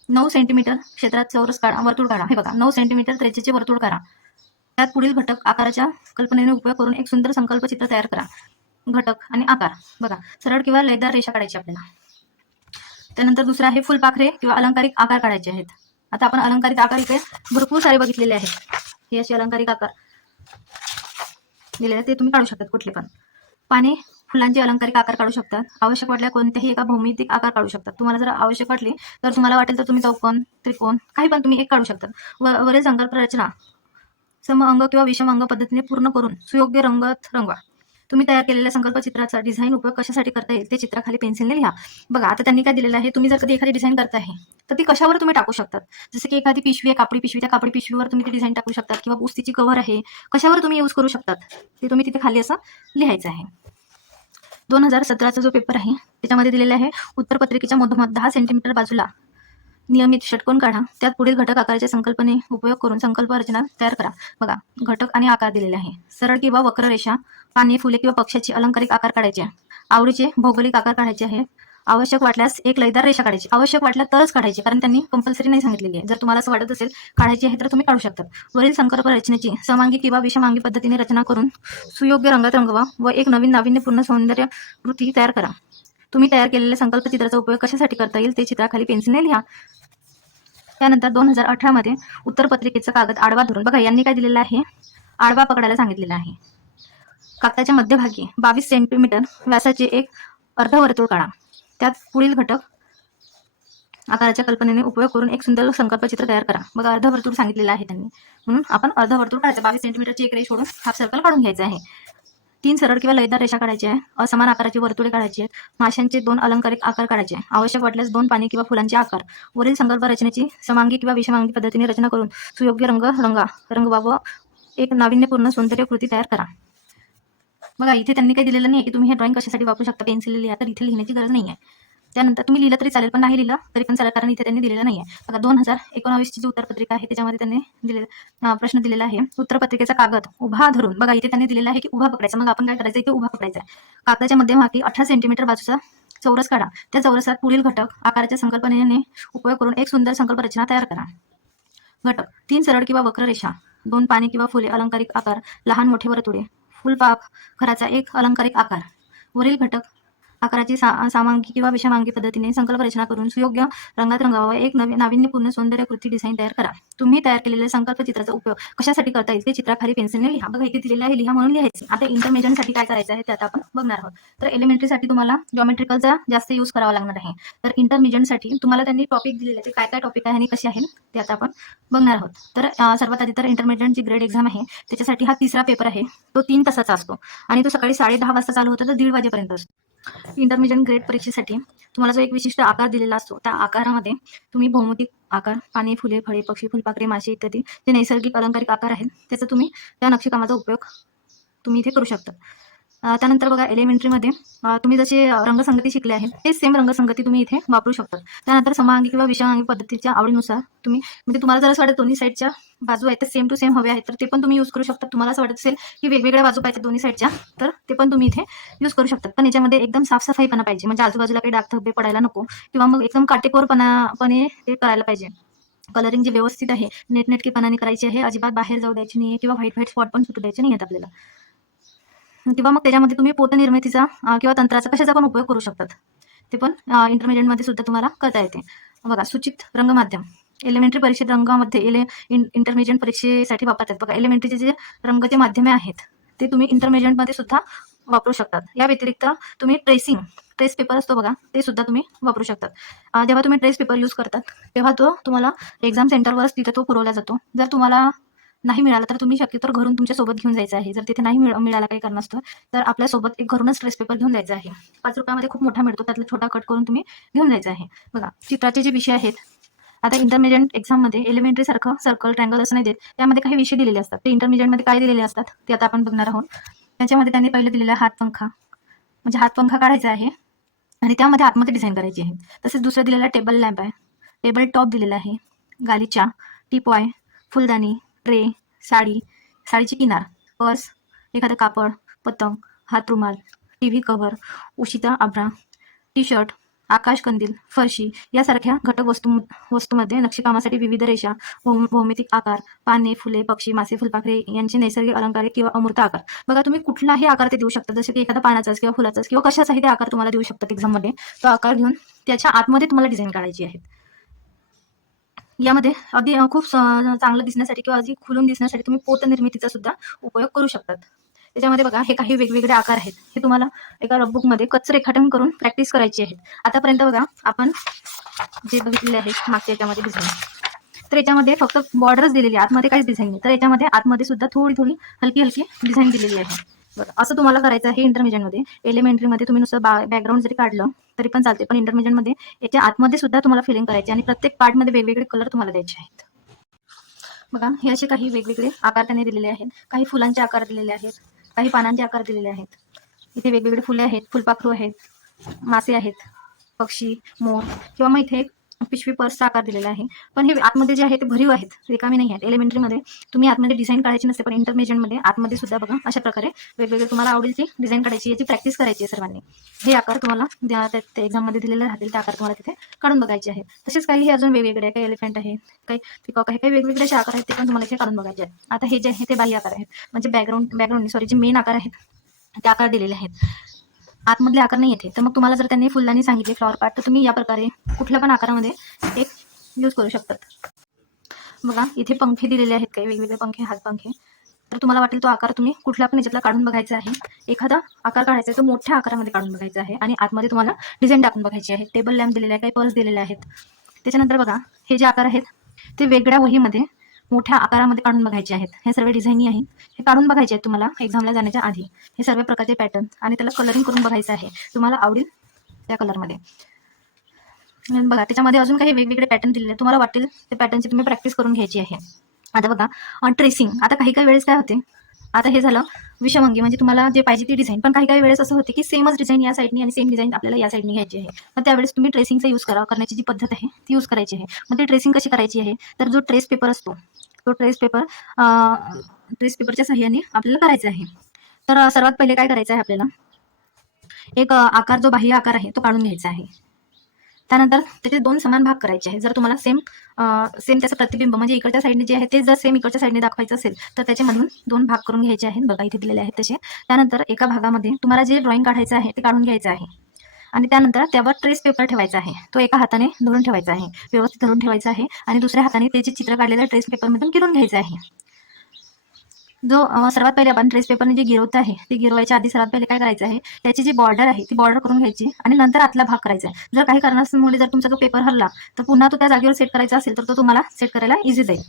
9 सेंटीमीटर क्षेत्रात वर्तुळ काढा. हे बघा 9 सेंटीमीटर त्रिज्येचे वर्तुळ काढा. त्यात पुढील घटक आकाराच्या कल्पनेने उपयोग करून एक सुंदर संकल्प चित्र तयार करा. घटक आणि आकार बघा सरळ किंवा लयदार रेषा काढायची आपल्याला. त्यानंतर दुसरा आहे फुलपाखरे किंवा अलंकारिक आकार काढायचे आहेत. आता आपण अलंकारिक आकार इथे भरपूर सारे बघितलेले आहेत. हे असे अलंकारिक आकार दिलेले ते तुम्ही काढू शकतात कुठले पण. पाने फुलांचे अलंकारिक आकार काढू शकतात. आवश्यक वाटल्या कोणत्याही एका भौमितिक आकार काढू शकतात. तुम्हाला जर आवश्यक वाटली तर तुम्हाला वाटेल तर तुम्ही चौकोन, त्रिकोण काही पण तुम्ही एक काढू शकता. वरील संकल्प रचना सम अंग किंवा विषम अंग पद्धतीने पूर्ण करून सुयोग्य रंगत रंगवा. तुम्ही तयार केलेल्या संकल्प चित्राचा डिझाईन उपयोग कशासाठी करता येईल ते चित्राखाली पेन्सिलने लिहा. बघा आता त्यांनी काय दिलेलं आहे तुम्ही जर कधी एखादी डिझाईन करता आहे तर ती कशावर तुम्ही टाकू शकतात. जसं की एखादी पिशवी आहे, कापडी पिशवी, त्या कापडी पिशवीवर तुम्ही ती डिझाईन टाकू शकतात. किंवा पुस्तीची कव्हर आहे, कशावर तुम्ही यूज करू शकतात ते तुम्ही तिथे खाली असं लिहायचं आहे. 2017चा जो पेपर आहे त्याच्यामध्ये दिलेला आहे उत्तरपत्रिकेच्या मधोमध 10 सेंटीमीटर बाजूला नियमित षटकोन काढा. त्यात पुढील घटक आकाराच्या संकल्पने उपयोग करून संकल्प रचना तयार करा. बघा घटक आणि आकार दिलेले आहे. सरळ किंवा वक्र रेषा, पाने, फुले किंवा पक्ष्याची अलंकारिक आकार काढायचे. आवडीचे भौगोलिक आकार काढायचे आहे. आवश्यक वाटल्यास एक लयदार रेषा काढायची. आवश्यक वाटल्या तरच काढायची, कारण त्यांनी कंपल्सरी नाही सांगितलेली आहे. जर तुम्हाला असं वाटत असेल काढायची आहे तर तुम्ही काढू शकता. वरील संकल्प रचनेची समांगी किंवा विषमांगी पद्धतीने रचना करून सुयोग्य रंगात रंगवा व एक नवीन नाविन्यपूर्ण सौंदर्य कृती तयार करा. तुम्ही तयार केलेल्या संकल्प चित्राचा उपयोग कशासाठी करता येईल ते चित्राखाली पेन्सिलने लिहा. त्यानंतर 2018 मध्ये उत्तरपत्रिकेचा कागद आडवा धरून, बघा यांनी काय दिलेलं आहे आडवा पकडायला सांगितलेलं आहे. कागदाच्या मध्यभागी 22 सेंटीमीटर व्यासाचे एक अर्धवर्तुळ काढा. त्यात पुढील घटक आकाराच्या कल्पनेने उपयोग करून एक सुंदर संकल्प चित्र तयार करा. बघा अर्धवर्तुळ सांगितलेलं आहे त्यांनी, म्हणून आपण अर्धवर्तुळ काढायचं. 22 सेंटीमीटरची एक रेष सोडून हाफ सर्कल काढून घ्यायचं आहे. 3 सरळ किंवा लयदार रेषा काढायची आहे. असमान आकाराची वर्तुळे काढायची आहेत. माशांचे 2 अलंकारिक आकार काढायचे. आवश्यक वाटल्यास 2 पाने किंवा फुलांचे आकार. वरील संकल्प रचनेची समांगी किंवा विषमांगी पद्धतीने रचना करून सुयोग्य रंगवा व एक नाविन्यपूर्ण सौंदर्य कृती तयार करा. बघा इथे त्यांनी काही दिलेलं नाही की तुम्ही हे ड्रॉइंग कशासाठी वापरू शकता. पेन्सिल लिहा, तर इथे लिहिण्याची गरज नाही आहे. त्यानंतर तुम्ही लिहिलं तरी चालेल, पण नाही लिहिलं तरी पण चालेल, कारण इथे त्यांनी दिलेलं नाही आहे. बघा 2019ची जी उत्तरपत्रिका आहे त्याच्यामध्ये त्यांनी प्रश्न दिलेला आहे. उत्तरपत्रिकेचा कागद उभा धरून, बघा इथे त्यांनी दिलेला आहे की उभा पकडायचा. मग आपण काय करायचं, इथे उभा पकडायचा. कागदाच्या मध्यभागी 18 सेंटीमीटर बाजूचा चौरस काढा. त्या चौरसात पुढील घटक आकाराच्या संकल्पनेने उपयोग करून एक सुंदर संकल्प रचना तयार करा. घटक 3 सरळ किंवा वक्र रेषा, 2 पाने किंवा फुले, अलंकारिक आकार, लहान मोठे वर्तुळे, फुलपाखराचा एक अलंकारिक आकार. वरील घटक आकाराची सामांकी किंवा विषमांकी पद्धतीने संकल्प रचना करून सुयोग्य रंगात रंगवावा एक नाविन्यपूर्ण सौंदर्यकृती डिझाईन तयार करा. तुम्ही तयार केलेल्या संकल्प चित्राचा उपयोग कशासाठी करता येईल ते चित्राखाली पेन्सिलने लिहा. बघा इथे दिलेलं आहे, लिहा म्हणून लिहायचे. आता इंटरमिडिएटसाठी काय करायचं आहे ते आता आपण बघणार आहोत. तर एलिमेंटरीसाठी तुम्हाला जॉमेट्रिकलचा जास्त यूज करावा लागणार आहे. तर इंटरमिडिएटसाठी तुम्हाला त्यांनी टॉपिक दिलेले ते काय काय टॉपिक आहे आणि कसे आहेत ते आता आपण बघणार आहोत. तर सर्वात आधी तर इंटरमिडिएटची ग्रेड एक्झाम आहे, त्याच्यासाठी हा तिसरा पेपर आहे. तो 3 तासाचा असतो आणि तो सकाळी 10:30 वाजता चालू होतो तर 1:30 वाजेपर्यंत असतो. इंटरमिडिएट ग्रेड परीक्षेसाठी तुम्हाला जो एक विशिष्ट आकार दिलेला असतो त्या आकारामध्ये तुम्ही भौमितिक आकार, पाने, फुले, फळे, पक्षी, फुलपाखरे, मासे इत्यादी जे नैसर्गिक अलंकारिक आकार आहेत त्याचा तुम्ही त्या नक्षीकामाचा उपयोग तुम्ही इथे करू शकता. त्यानंतर बघा एलिमेंटरीमध्ये तुम्ही जसे रंगसंगती शिकले आहेत ते सेम रंगसंगती तुम्ही इथे वापरू शकता. त्यानंतर समांगी किंवा विषमांगी पद्धतीच्या आवडीनुसार तुम्ही म्हणजे तुम्हाला जर असं वाटत दोन्ही साईडच्या बाजू आहेत ते सेम टू सेम हवे आहेत तर ते पण तुम्ही यूज करू शकता. तुम्हाला असं वाटत असेल की वेगवेगळ्या बाजू पाहिजे दोन्ही साईडच्या तर ते पण तुम्ही इथे यूज करू शकता. पण याच्यामध्ये एकदम साफसफाईपणा पाहिजे, म्हणजे आजूबाजूला काही डाग धब्बे पडायला नको किंवा मग एकदम काटेकोरपणे ते करायला पाहिजे. कलरिंग जे व्यवस्थित आहे नेटनेटकेपणाने करायची आहे, अजिबात बाहेर जाऊ द्यायची नाही किंवा व्हाईट स्पॉट पण सुटू द्यायचे नाही आहेत आपल्याला. किंवा मग त्याच्यामध्ये तुम्ही पोतनिर्मितीचा किंवा तंत्राचा कशाचा पण उपयोग करू शकतात. ते पण इंटरमिडिएटमध्ये सुद्धा तुम्हाला करता येते. बघा सूचित रंग माध्यम एलिमेंटरी परीक्षेत रंगामध्ये इंटरमिडिएट परीक्षेसाठी वापरतात. बघा एलिमेंटरीचे जे रंगाचे माध्यमे आहेत ते तुम्ही इंटरमिडिएटमध्ये सुद्धा वापरू शकतात. या व्यतिरिक्त तुम्ही ट्रेस पेपर असतो बघा ते सुद्धा तुम्ही वापरू शकतात. जेव्हा तुम्ही ट्रेस पेपर यूज करतात तेव्हा तो तुम्हाला एक्झाम सेंटरवरच तिथे तो पुरवला जातो. जर तुम्हाला नाही मिळाला तर तुम्ही शक्यतो घरून तुमच्या सोबत घेऊन जायचं आहे. जर तिथे नाही मिळाला काही कारणास्तव तर आपल्यासोबत एक घरूनच ट्रेस पेपर घेऊन जायचा आहे. 5 रुपयामध्ये खूप मोठा मिळतो, त्यातला छोटा कट करून तुम्ही घेऊन जायचा आहे. बघा चित्राचे जे विषय आहेत आता इंटरमिडिएट एक्झाममध्ये एलिमेंटरी सारखं सर्कल ट्रँगल असं नाही देत, त्यामध्ये काही विषय दिलेले असतात. ते इंटरमिडिएटमध्ये काय दिलेले असतात ते आता आपण बघणार आहोत. त्याच्यामध्ये त्यांनी पहिलं दिलेला हातपंखा, म्हणजे हातपंखा काढायचा आहे आणि त्यामध्ये आतमध्ये डिझाईन करायची आहे. तसेच दुसरं दिलेला टेबल लॅम्प आहे, टेबल टॉप दिलेला आहे, गालिचा, टीपॉय, फुलदाणी, ट्रे, साडी, साडीची किनार, पर्स, एखादं कापड, पतंग, हातरुमाल, टीव्ही कव्हर, उशीचा आभरा, टी शर्ट, आकाशकंदील, फरशी यासारख्या घटक वस्तूमध्ये नक्षीकामासाठी विविध रेषा, भौमितिक आकार, पाने, फुले, पक्षी, मासे, फुलपाखरे यांचे नैसर्गिक अलंकारिक किंवा अमूर्त आकार. बघा तुम्ही कुठलाही आकार ते देऊ शकता, जसे की एखादा पानाचाच किंवा फुलाचाच किंवा कशाचाही ते आकार तुम्हाला देऊ शकतात. एक्झाममध्ये तो आकार घेऊन त्याच्या आतमध्ये तुम्हाला डिझाईन काढायची आहे. यामध्ये अगदी खूप चांगलं दिसण्यासाठी किंवा अगदी खुलून दिसण्यासाठी तुम्ही पोतनिर्मितीचा सुद्धा उपयोग करू शकतात. त्याच्यामध्ये बघा हे काही वेगवेगळे आकार आहेत, हे तुम्हाला एका रफबुकमध्ये कच्चं रेखाटन करून प्रॅक्टिस करायची आहे. आतापर्यंत बघा आपण जे बघितलेले आहेत मागच्या याच्यामध्ये डिझाईन, तर याच्यामध्ये फक्त बॉर्डरच दिलेली आहे, आतमध्ये काहीच डिझाईन नाही. तर याच्यामध्ये आतमध्ये सुद्धा थोडी थोडी हलकी डिझाईन दिलेली आहे. बघा असं तुम्हाला करायचं आहे इंटरमिडिएटमध्ये. एलिमेंटरीमध्ये तुम्ही नुसतं बॅकग्राऊंड जरी काढलं तरी पण चालते, पण इंटरमिडिएटमध्ये याच्या आतमध्ये सुद्धा तुम्हाला फिलिंग करायची आणि प्रत्येक पार्टमध्ये वेगवेगळे कलर तुम्हाला द्यायचे आहेत. बघा हे असे काही वेगवेगळे आकार त्यांनी दिलेले आहेत. काही फुलांचे आकार दिलेले आहेत, काही पानांचे आकार दिलेले आहेत. इथे वेगवेगळे फुले आहेत, फुलपाखरू आहेत, मासे आहेत, पक्षी, मोर किंवा मग इथे एक पिशवी पर्सचा आकार दिलेला आहे. पण हे आतमध्ये जे आहे ते भरीव आहेत, रिकामी नाही आहेत. एलिमेंटरीमध्ये तुम्ही आतमध्ये डिझाईन काढायची नसते, पण इंटरमिडिएटमध्ये आतमध्ये सुद्धा बघा अशा प्रकारे वेगवेगळे तुम्हाला आवडेल ती डिझाईन काढायची, याची प्रॅक्टिस करायची आहे सर्वांनी. हे आकार तुम्हाला त्या एक्झाममध्ये दिलेले राहतील, त्या आकार तुम्हाला तिथे काढून बघायचे आहे. तसेच काही हे अजून वेगवेगळे काही एलिफंट आहे, काही पिकॉक आहे, काही वेगवेगळे असे आकार आहेत ते पण तुम्हाला इथे काढून बघायचे आहेत. आता हे जे आहे ते बाह्य आकार आहेत, म्हणजे बॅकग्राऊंड सॉरी जे मेन आकार आहेत ते आकार दिलेले आहेत, आतमधले आकार नाही येते. तर मग तुम्हाला जर त्यांनी फुलदाणी सांगितली फ्लॉवर पार्ट तर तुम्ही या प्रकारे कुठल्या पण आकारामध्ये एक यूज करू शकतात. बघा इथे पंखे दिलेले आहेत, काही वेगवेगळे पंखे, हातपंखे. तर तुम्हाला वाटेल तो आकार तुम्ही कुठल्या पण याच्यातला काढून बघायचा आहे. एखादा आकार काढायचा आहे तो मोठ्या आकारामध्ये काढून बघायचा आहे आणि आतमध्ये तुम्हाला डिझाईन टाकून बघायची आहे. टेबल लॅम्प दिलेला आहे, काही पर्स दिलेले आहेत. त्याच्यानंतर बघा हे जे आकार आहेत ते वेगळ्या वहीमध्ये मोठ्या आकारामध्ये काढून बघायचे आहेत. हे सर्व डिझाईनी आहे, हे काढून बघायचे आहेत तुम्हाला एक्झामला जाण्याच्या आधी. हे सर्व प्रकारचे पॅटर्न आणि त्याला कलरिंग करून बघायचं आहे, तुम्हाला आवडेल त्या कलरमध्ये. बघा त्याच्यामध्ये अजून काही वेगवेगळे पॅटर्न दिलेले, तुम्हाला वाटेल ते पॅटर्नची तुम्ही प्रॅक्टिस करून घ्यायची आहे. आता बघा ट्रेसिंग. आता काही वेळेस काय होते, आता हे झालं विषमंगी, म्हणजे तुम्हाला जे पाहिजे ती डिझाईन. पण काही वेळेस असं होते की सेमच डिझाईन या साईडनी आणि सेम डिझाईन आपल्याला या साईडनी घ्यायची आहे. मग त्यावेळेस तुम्ही ट्रेसिंगचा यूज करण्याची जी पद्धत आहे ती यूज करायची आहे. मग ती ट्रेसिंग कशी करायची आहे, तर जो ट्रेस पेपर असतो तो ट्रेस पेपरच्या सहाय्याने आपल्याला करायचा आहे. तर सर्वात पहिले काय करायचं आहे, आपल्याला एक आकार जो बाह्य आकार आहे तो काढून घ्यायचा आहे. त्यानंतर त्याचे 2 समान भाग करायचे आहे. जर तुम्हाला सेम त्याचं प्रतिबिंब म्हणजे इकडच्या साईडने जे आहे ते जर सेम इकडच्या साईडने दाखवायचं असेल तर त्याच्यामधून 2 भाग करून घ्यायचे आहेत. बघा इथे दिलेले आहेत तसे. त्यानंतर एका भागामध्ये तुम्हाला जे ड्रॉइंग काढायचं आहे ते काढून घ्यायचं आहे. आणि त्यानंतर त्यावर ट्रेस पेपर ठेवायचा आहे. तो एका हाताने धरून ठेवायचा आहे, व्यवस्थित धरून ठेवायचा आहे आणि दुसऱ्या हाताने त्याचे चित्र काढलेल्या ट्रेस पेपरमधून गिरून घ्यायचं आहे. जो सर्वात पहिले आपण ट्रेस पेपरने जे गिरवत आहे ते गिरवायच्या आधी सर्वात पहिले काय करायचं आहे, त्याची जी बॉर्डर आहे ती बॉर्डर करून घ्यायची आणि नंतर आतला भाग करायचा आहे. जर काही कारणामुळे जर तुमचा तो पेपर हरला तर पुन्हा तो त्या जागेवर सेट करायचा असेल तर तो तुम्हाला सेट करायला इझी जाईल.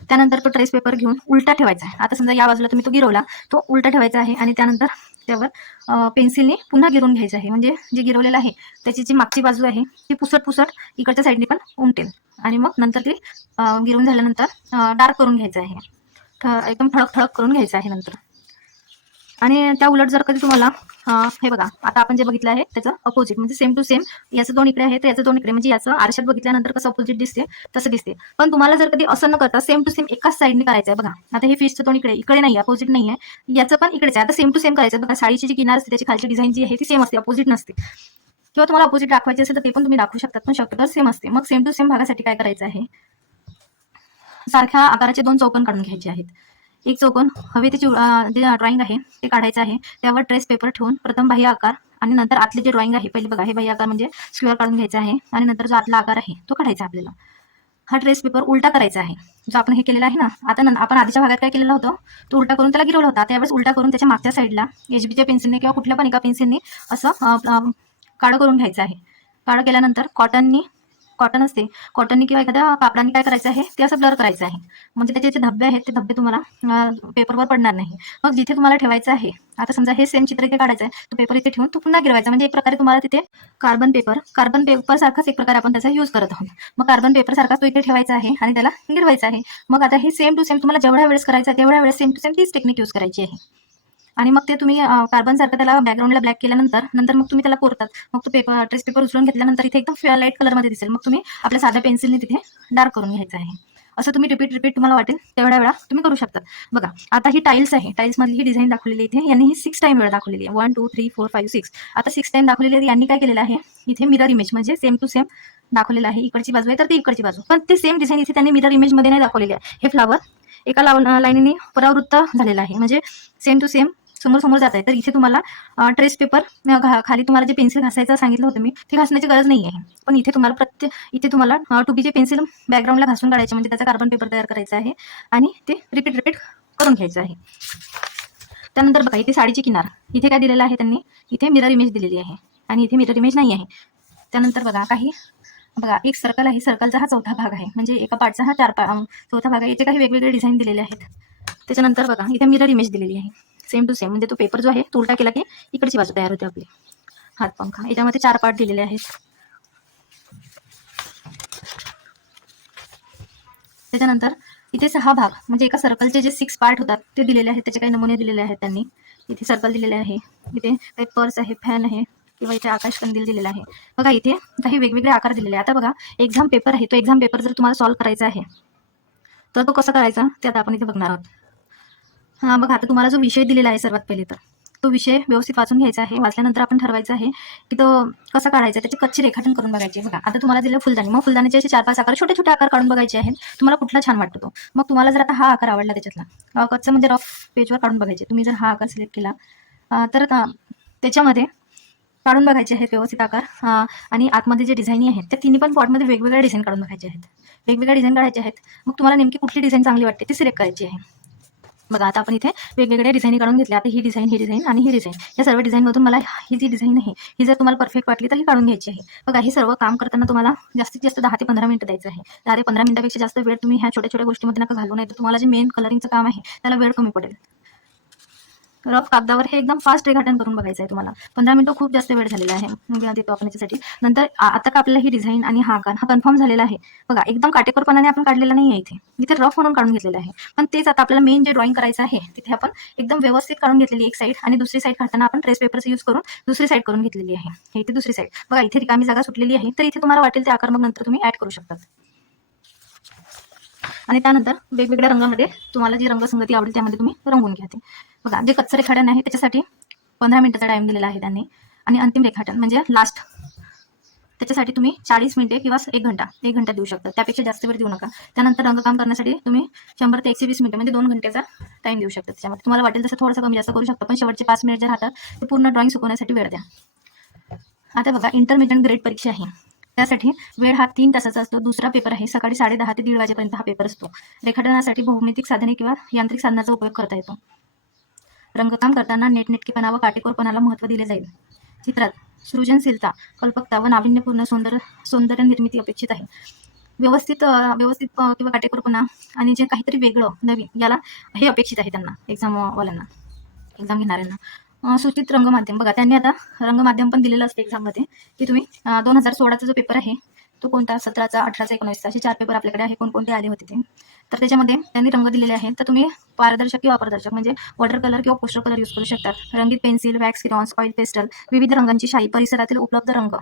त्यानंतर तो ट्रेस पेपर घेऊन उलटा ठेवायचा आहे. आता समजा या बाजूला तुम्ही तो गिरवला, तो उलटा ठेवायचा आहे आणि त्यानंतर त्यावर पेन्सिलने पुन्हा गिरवून घ्यायचं आहे. म्हणजे जे गिरवलेलं आहे त्याची जी मागची बाजू आहे ती पुसट पुसट इकडच्या साईडने पण उमटेल आणि मग नंतर ती गिरवून झाल्यानंतर डार्क करून घ्यायचं आहे, एकदम ठळक ठळक करून घ्यायचं आहे नंतर. आणि त्या उलट जर कधी तुम्हाला हे बघा, आता आपण जे बघितलं आहे त्याचं अपोजिट म्हणजे सेम टू सेम, याचं दोन इकडे आहे तर याचं दोन इकडे, म्हणजे याचं आरशात बघितल्यानंतर कसं अपोजिट दिसते तसं दिसते. पण तुम्हाला जर कधी असं न करता सेम टू सेम एकाच साईडने करायचं आहे. बघा आता हे फिशचं दोन इकडे इकडे नाही, अपोजिट नाही आहे, याचं पण इकडेच आहे. आता सेम टू सेम करायचं. बघा साडीची जी किनार असते त्याची खालची डिझाईन जी आहे ती सेम असते, अपोजिट नसते. किंवा तुम्हाला अपोजिट दाखवायचे असेल तर ते पण तुम्ही दाखवू शकतात, पण शक्यतो सेम असते. मग सेम टू सेम भागासाठी काय करायचं आहे, सारख्या आकाराचे दोन चौकोन काढून घ्यायचे आहेत. एक चौकोन हवे त्याची जे ड्रॉइंग आहे ते काढायचं आहे. त्यावर ट्रेस पेपर ठेवून प्रथम बाह्य आकार आणि नंतर आतले जे ड्रॉइंग आहे, पहिले बघा हे बाह्य आकार म्हणजे स्क्वेअर काढून घ्यायचा आहे आणि नंतर जो आतला आकार आहे तो काढायचा आपल्याला. हा ट्रेस पेपर उलटा करायचा आहे. जो आपण हे केलेला आहे ना, आता आपण आधीच्या भागात काय केलेलं होतं, तो उलटा करून त्याला गिरवला होता. त्यावेळेस उलटा करून त्याच्या मागच्या साईडला HBच्या पेन्सिलने किंवा कुठल्या पण एका पेन्सिलने असं काळं करून घ्यायचं आहे. काळं केल्यानंतर कॉटन असते, कॉटननी किंवा एखाद्या कापडाने काय करायचं आहे ते असं ब्लर करायचं आहे. म्हणजे त्याचे जे धब्बे आहेत ते धब्बे तुम्हाला पेपरवर पडणार नाही. मग जिथे तुम्हाला ठेवायचं आहे, आता समजा हे सेम चित्र इथे काढायचं आहे, तो पेपर इथे ठेवून तो पुन्हा गिरवायचा. म्हणजे एक प्रकारे तुम्हाला तिथे कार्बन पेपर सारखाच एक प्रकारे आपण त्याचा यूज करत आहोत. मग कार्बन पेपर सारखाच तो इथे ठेवायचा आहे आणि त्याला गिरवायचा आहे. मग आता हे सेम टू सेम तुम्हाला जेवढ्या वेळेस करायचं आहे तेवढ्या वेळेस सेम टू सेम तीच टेक्निक यूज करायची आहे. आणि मग ते तुम्ही कार्बन सारखं त्याला बॅकग्राऊंडला ब्लॅक केल्यानंतर मग तुम्ही त्याला कोरतात. मग तो ट्रेस पेपर उचलून घेतल्यानंतर इथे एकदम लाईट कलरमध्ये दिसेल. मग तुम्ही आपल्या साध्या पेन्सिलने तिथे डार्क करून घ्यायचं आहे. असं तुम्ही रिपीट तुम्हाला वाटेल तेवढ्या वेळा तुम्ही करू शकता. बघा आता ही टाईल्स आहे, टाईल्समधली ही डिझाईन दाखवलेली इथे यांनी ही 6 टाइम वेळ दाखवलेली आहे. 1 2 3 4 5 6. आता 6 टाइम दाखवलेली आहे. यांनी काय केलेलं आहे, इथे मिरर इमेज म्हणजे सेम टू सेम दाखवलेलं आहे. इकडची बाजू आहे तर ती इकडची बाजू, पण ते सेम डिझाईन इथे त्यांनी मिरर इमेजमध्ये नाही दाखवलेली आहे. हे फ्लावर एका लाईनीने परावृत्त झालेलं आहे, म्हणजे सेम टू सेम समोर जात आहे. तर इथे तुम्हाला ट्रेस पेपर खाली तुम्हाला जे पेन्सिल घासायचं सांगितलं होतं मी, ते घासण्याची गरज नाही आहे. पण इथे तुम्हाला 2Bचे पेन्सिल बॅकग्राऊंडला घासून काढायचे, म्हणजे त्याचा कार्बन पेपर तयार करायचा आहे आणि ते रिपीट करून घ्यायचं आहे. त्यानंतर बघा इथे साडीची किनार, इथे काय दिलेलं आहे त्यांनी, इथे मिरर इमेज दिलेली आहे आणि इथे मिरर इमेज नाही आहे. त्यानंतर बघा एक सर्कल आहे, सर्कलचा हा चौथा भाग आहे, म्हणजे एका पार्टचा हा चौथा भाग आहे. इथे काही वेगवेगळे डिझाईन दिलेले आहेत. त्याच्यानंतर बघा इथे मिरर इमेज दिलेली आहे सेम टू सेम, म्हणजे तो पेपर जो आहे तो उलटा केला की इकडची बाजू तयार होते आपली. हात पंखा, याच्यामध्ये 4 पार्ट दिलेले आहेत. त्याच्यानंतर इथे 6 भाग, म्हणजे एका सर्कलचे जे 6 पार्ट होतात ते दिलेले आहेत. त्याचे काही नमुने दिलेले आहेत त्यांनी. इथे सर्कल दिलेले आहे, इथे काही पर्स आहे, फॅन आहे किंवा इथे आकाश कंदील दिलेला आहे. बघा इथे काही वेगवेगळे आकार दिलेले आहे. आता बघा एक्झाम पेपर आहे, तो एक्झाम पेपर जर तुम्हाला सॉल्व्ह करायचा आहे तर तो कसा करायचा ते आता आपण इथे बघणार आहोत. हां बघा, आता तुम्हाला जो विषय दिलेला आहे सर्वात पहिले तर तो विषय व्यवस्थित वाचून घ्यायचा आहे. वाचल्यानंतर आपण ठरवायचं आहे की तो कसा काढायचा, त्याची कच्ची रेखाटन करून बघायची. बघा आता तुम्हाला दिलं फुलदाणी, मग फुलदाणीचे असे 4-5 आकार, छोटे छोटे आकार काढून बघायचे आहेत. तुम्हाला कुठला छान वाटतो तो. मग तुम्हाला जर आता हा आकार आवडला त्याच्यातला, कच्चं म्हणजे रफ पेजवर काढून बघायचे. तुम्ही जर हा आकार सिलेक्ट केला तर त्याच्यामध्ये काढून बघायचे आहेत व्यवस्थित आकार. आणि आतमध्ये जे डिझाईन आहेत त्या तिन्ही पण पॉटमध्ये वेगवेगळ्या डिझाईन काढून बघायचे आहेत. वेगवेगळ्या डिझाईन काढायचे आहेत. मग तुम्हाला नेमकी कुठली डिझाईन चांगली वाटते ती सिलेक्ट करायची आहे. बघा आता आपण इथे वेगवेगळ्या डिझाईन काढून घेतल्या. आता ही डिझाईन आणि ही डिझाईन, या सर्व डिझाईनमधून मला ही जी डिझाईन आहे ही जर तुम्हाला परफेक्ट वाटली तर ही काढून घ्यायची आहे. बघा हे सर्व काम करताना तुम्हाला जास्तीत जास्त 10 ते 15 मिनिटं द्यायचं आहे. 10 ते 15 मिनिटापेक्षा जास्त वेळ तुम्ही ह्या छोट्या छोट्या गोष्टीमध्ये नका घालू, नाही तर तुम्हाला जे मेन कलरिंगचं काम आहे त्याला वेळ कमी पडेल. रफ कागदावर हे एकदम फास्ट रेखाटन करून बघायचं आहे तुम्हाला. 15 मिनिटं खूप जास्त वेळ झालेला आहे देतो आपण याच्यासाठी. नंतर आता का आपल्याला ही डिझाईन आणि हा आकार हा कन्फर्म झालेला आहे. बघा एकदम काटेकोरपणाने आपण काढलेला नाही आहे, इथे रफ म्हणून काढून घेतलेलं आहे. पण तेच आता आपल्याला मेन जे ड्रॉइंग करायचं आहे तिथे आपण एकदम व्यवस्थित काढून घेतलेली एक साईड, आणि दुसरी साईड काढताना आपण ट्रेस पेपरचा यूज करून दुसरी साईड करून घेतलेली आहे. हे इथे दुसरी साईड बघा, इथे रिकामी जागा सुटलेली आहे, तर इथे तुम्हाला वाटेल ते आकार मग नंतर तुम्ही ऍड करू शकतात. आणि त्यानंतर वेगवेगळ्या रंगामध्ये तुम्हाला जी रंगसंगती आवडेल त्यामध्ये तुम्ही रंगवून घ्या ते. बघा जे कच्चं रेखाटन आहे त्याच्यासाठी 15 मिनिटाचा टाइम दिलेला आहे त्यांनी, आणि अंतिम रेखाटन म्हणजे लास्ट त्याच्यासाठी तुम्ही 40 मिनिटे किंवा 1 घंटा देऊ शकता. त्यापेक्षा जास्त वेळ देऊ नका. त्यानंतर रंगकाम करण्यासाठी तुम्ही 100 ते 120 मिनिटं म्हणजे 2 घंट्याचा टाइम देऊ शकता. त्याच्यामध्ये तुम्हाला वाटेल तसं थोडंसं कमी जास्त करू शकता, पण शेवटचे 5 मिनिट जे राहतात ते पूर्ण ड्रॉइंग सुकवण्यासाठी वेळ द्या. आता बघा, इंटरमिडिएट ग्रेड परीक्षा आहे. त्यासाठी वेळ हा 3 तासाचा असतो. दुसरा पेपर आहे सकाळी 10:30 ते 1:30 वाजेपर्यंत हा पेपर असतो. रेखाटनासाठी भौमितिक साधने किंवा यांत्रिक साधनाचा उपयोग करता येतो. रंगकाम करताना नीटनेटकेपणा व काटेकोरपणाला महत्त्व दिले जाईल. चित्रात सृजनशीलता, कल्पकता व नाविन्यपूर्ण सौंदर्य निर्मिती अपेक्षित आहे. व्यवस्थित किंवा काटेकोरपणा आणि जे काहीतरी वेगळं नवीन याला हे अपेक्षित आहे त्यांना, एक्झाम घेणाऱ्यांना. सूचित रंगमाध्यम बघा, त्यांनी आता रंगमाध्यम पण दिलेलं असते एक्झाममध्ये की तुम्ही 2016चा जो पेपर आहे तो कोणता, 17चा, 18चा, 19चा, असे 4 पेपर आपल्याकडे आहे. कोणकोणते आले होते ते, तर त्याच्यामध्ये त्यांनी रंग दिलेले आहेत. तर तुम्ही पारदर्शक किंवा अपारदर्शक म्हणजे वॉटर कलर किंवा पोस्टर कलर यूज करू शकतात. रंगीत pencil, wax, crayons, oil pastel, विविध रंगांची शाई, परिसरातील उपलब्ध रंग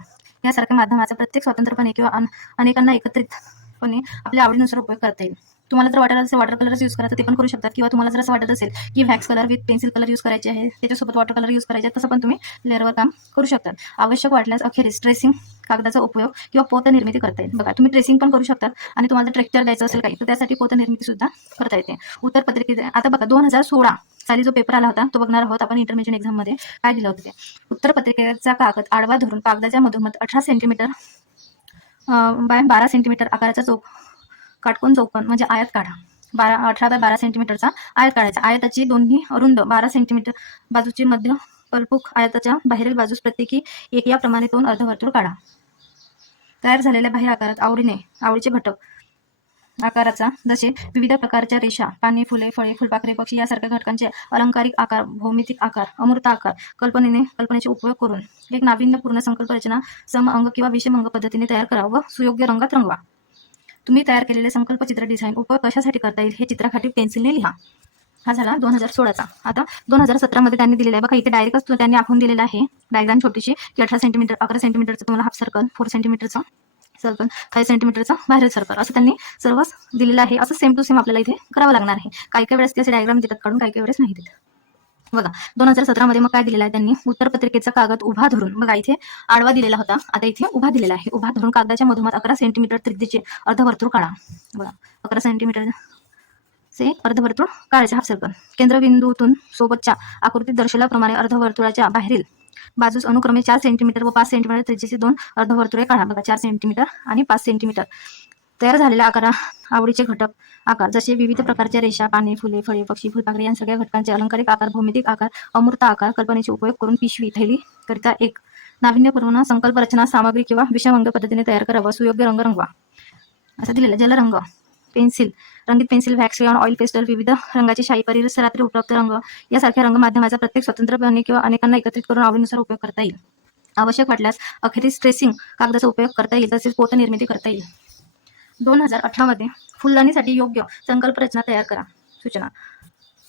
यासारख्या माध्यमाचा प्रत्येक स्वतंत्रपणे किंवा अनेकांना एकत्रितपणे आपल्या आवडीनुसार उपयोग करता येईल. तुम्हाला जर वाटत असेल वॉटर कलरच यूज करा तर ते पण करू शकतात, किंवा तुम्हाला जर असं वाटत असेल की wax colour with pencil colour use करायचे आहे, त्याच्यासोबत वॉटर कलर यूज करायचे आहे, तसं पण तुम्ही लेअरवर काम करू शकतात. आवश्यक वाटल्यास अखेरीस ट्रेसिंग कागदाचा उपयोग किंवा पोत निर्मिती करता येईल. बघा, तुम्ही ट्रेसिंग पण करू शकतात आणि तुम्हाला ट्रेक्चर द्यायचं असेल काही तर त्यासाठी पोत निर्मिती सुद्धा करता येते. उत्तरपत्रिकेत आता बघा, 2016 साली जो पेपर आला होता तो बघणार आहोत आपण. इंटरमिडिएट एक्झाममध्ये काय दिलं होतं ते, उत्तरपत्रिकेचा कागद आडवा धरून कागदाच्या मधोमध 18 सेंटीमीटर बाय 12 सेंटीमीटर आकाराचा काटकोन चौकोन म्हणजे आयत काढा. 18 बाय 12 सेंटीमीटरचा आयत काढायचा. आयताची दोन्ही रुंद 12 सेंटीमीटर, बाजूची मध्य पलपुक आयताच्या बाहेरील बाजूस प्रत्येकी एक याप्रमाणे 2 अर्धवर्तुळ काढा. तयार झालेल्या बाह्य आकारात आवडीचे घटक आकाराचा जसे विविध प्रकारच्या रेषा, पाने, फुले, फळे, फुलपाखरे, पक्षी यासारख्या घटकांचे अलंकारिक आकार, भौमितिक आकार, अमूर्त आकार कल्पनेचे उपयोग करून एक नाविन्यपूर्ण संकल्परचना सम अंग किंवा विषम अंग पद्धतीने तयार करा व सुयोग्य रंगात रंगवा. तुम्ही तयार केलेले संकल्पचित्र डिझाईन उपयोग कशासाठी करता येईल हे चित्राखाली पेन्सिलने लिहा. हा झाला 2016चा. आता 2017 मध्ये त्यांनी दिलेला आहे बघा, इथे डायरेक्टच त्यांनी आखून दिलेला आहे डायग्राम छोटीशी की 18 सेंटीमीटर, 11 सेंटीमीटरचं तुम्हाला हाफ सर्कल, 4 सेंटीमीटरचं सर्कल, 5 सेंटीमीटरचा बाहेर सर्कल, असं त्यांनी सर्वच दिलेलं आहे. असं सेम टू सेम आपल्याला इथे करावं लागणार आहे. काही वेळेस ते असे डायग्राम देतात काढून, काही वेळेस नाही देतात. बघा, 2017 मध्ये मग काय दिलेलं आहे त्यांनी, उत्तरपत्रिकेचा कागद उभा धरून, बघा इथे आडवा दिलेला होता, आता इथे उभा दिलेला आहे. उभा धरून कागदाच्या मधोमध 11 सेंटीमीटर त्रिज्येचे अर्धवर्तुळ काढा. बघा, 11 सेंटीमीटर चे अर्धवर्तुळ काढायचे, हाफ सर्कल. केंद्रबिंदूतून सोबतच्या आकृतीत दर्शवल्याप्रमाणे अर्धवर्तुळाच्या बाहेरील बाजूस अनुक्रमे 4 सेंटीमीटर व 5 सेंटीमीटर त्रिज्येचे 2 अर्धवर्तुळे काढा. बघा, 4 सेंटीमीटर आणि 5 सेंटीमीटर. तयार झालेल्या आवडीचे घटक आकार जसे विविध प्रकारच्या रेषा, पाने, फुले, फळे, पक्षी, फुलपाखरे या सगळ्या घटकांचे अलंकारिक आकार, भौमितिक आकार, अमूर्त आकार कल्पनेचे उपयोग करून पिशवी, थैली करिता एक नाविन्यपूर्ण संकल्प रचना सामग्री किंवा विषम अंग पद्धतीने तयार करावा. सुयोग्य रंग रंगवा असं दिलेलं. जलरंग, पेन्सिल, रंगीत pencil, wax, crayon, oil pastel, विविध रंगाची शाई, परिसरातील उपलब्ध रंग यासारख्या रंग माध्यमाचा प्रत्येक स्वतंत्रपणे किंवा अनेकांना एकत्रित करून आवडीनुसार उपयोग करता येईल. आवश्यक वाटल्यास अखेरीस ट्रेसिंग कागदाचा उपयोग करता येईल, तसेच पोत निर्मिती करता येईल. 2018 मध्ये फुलदाणीसाठी योग्य संकल्प रचना तयार करा. सूचना,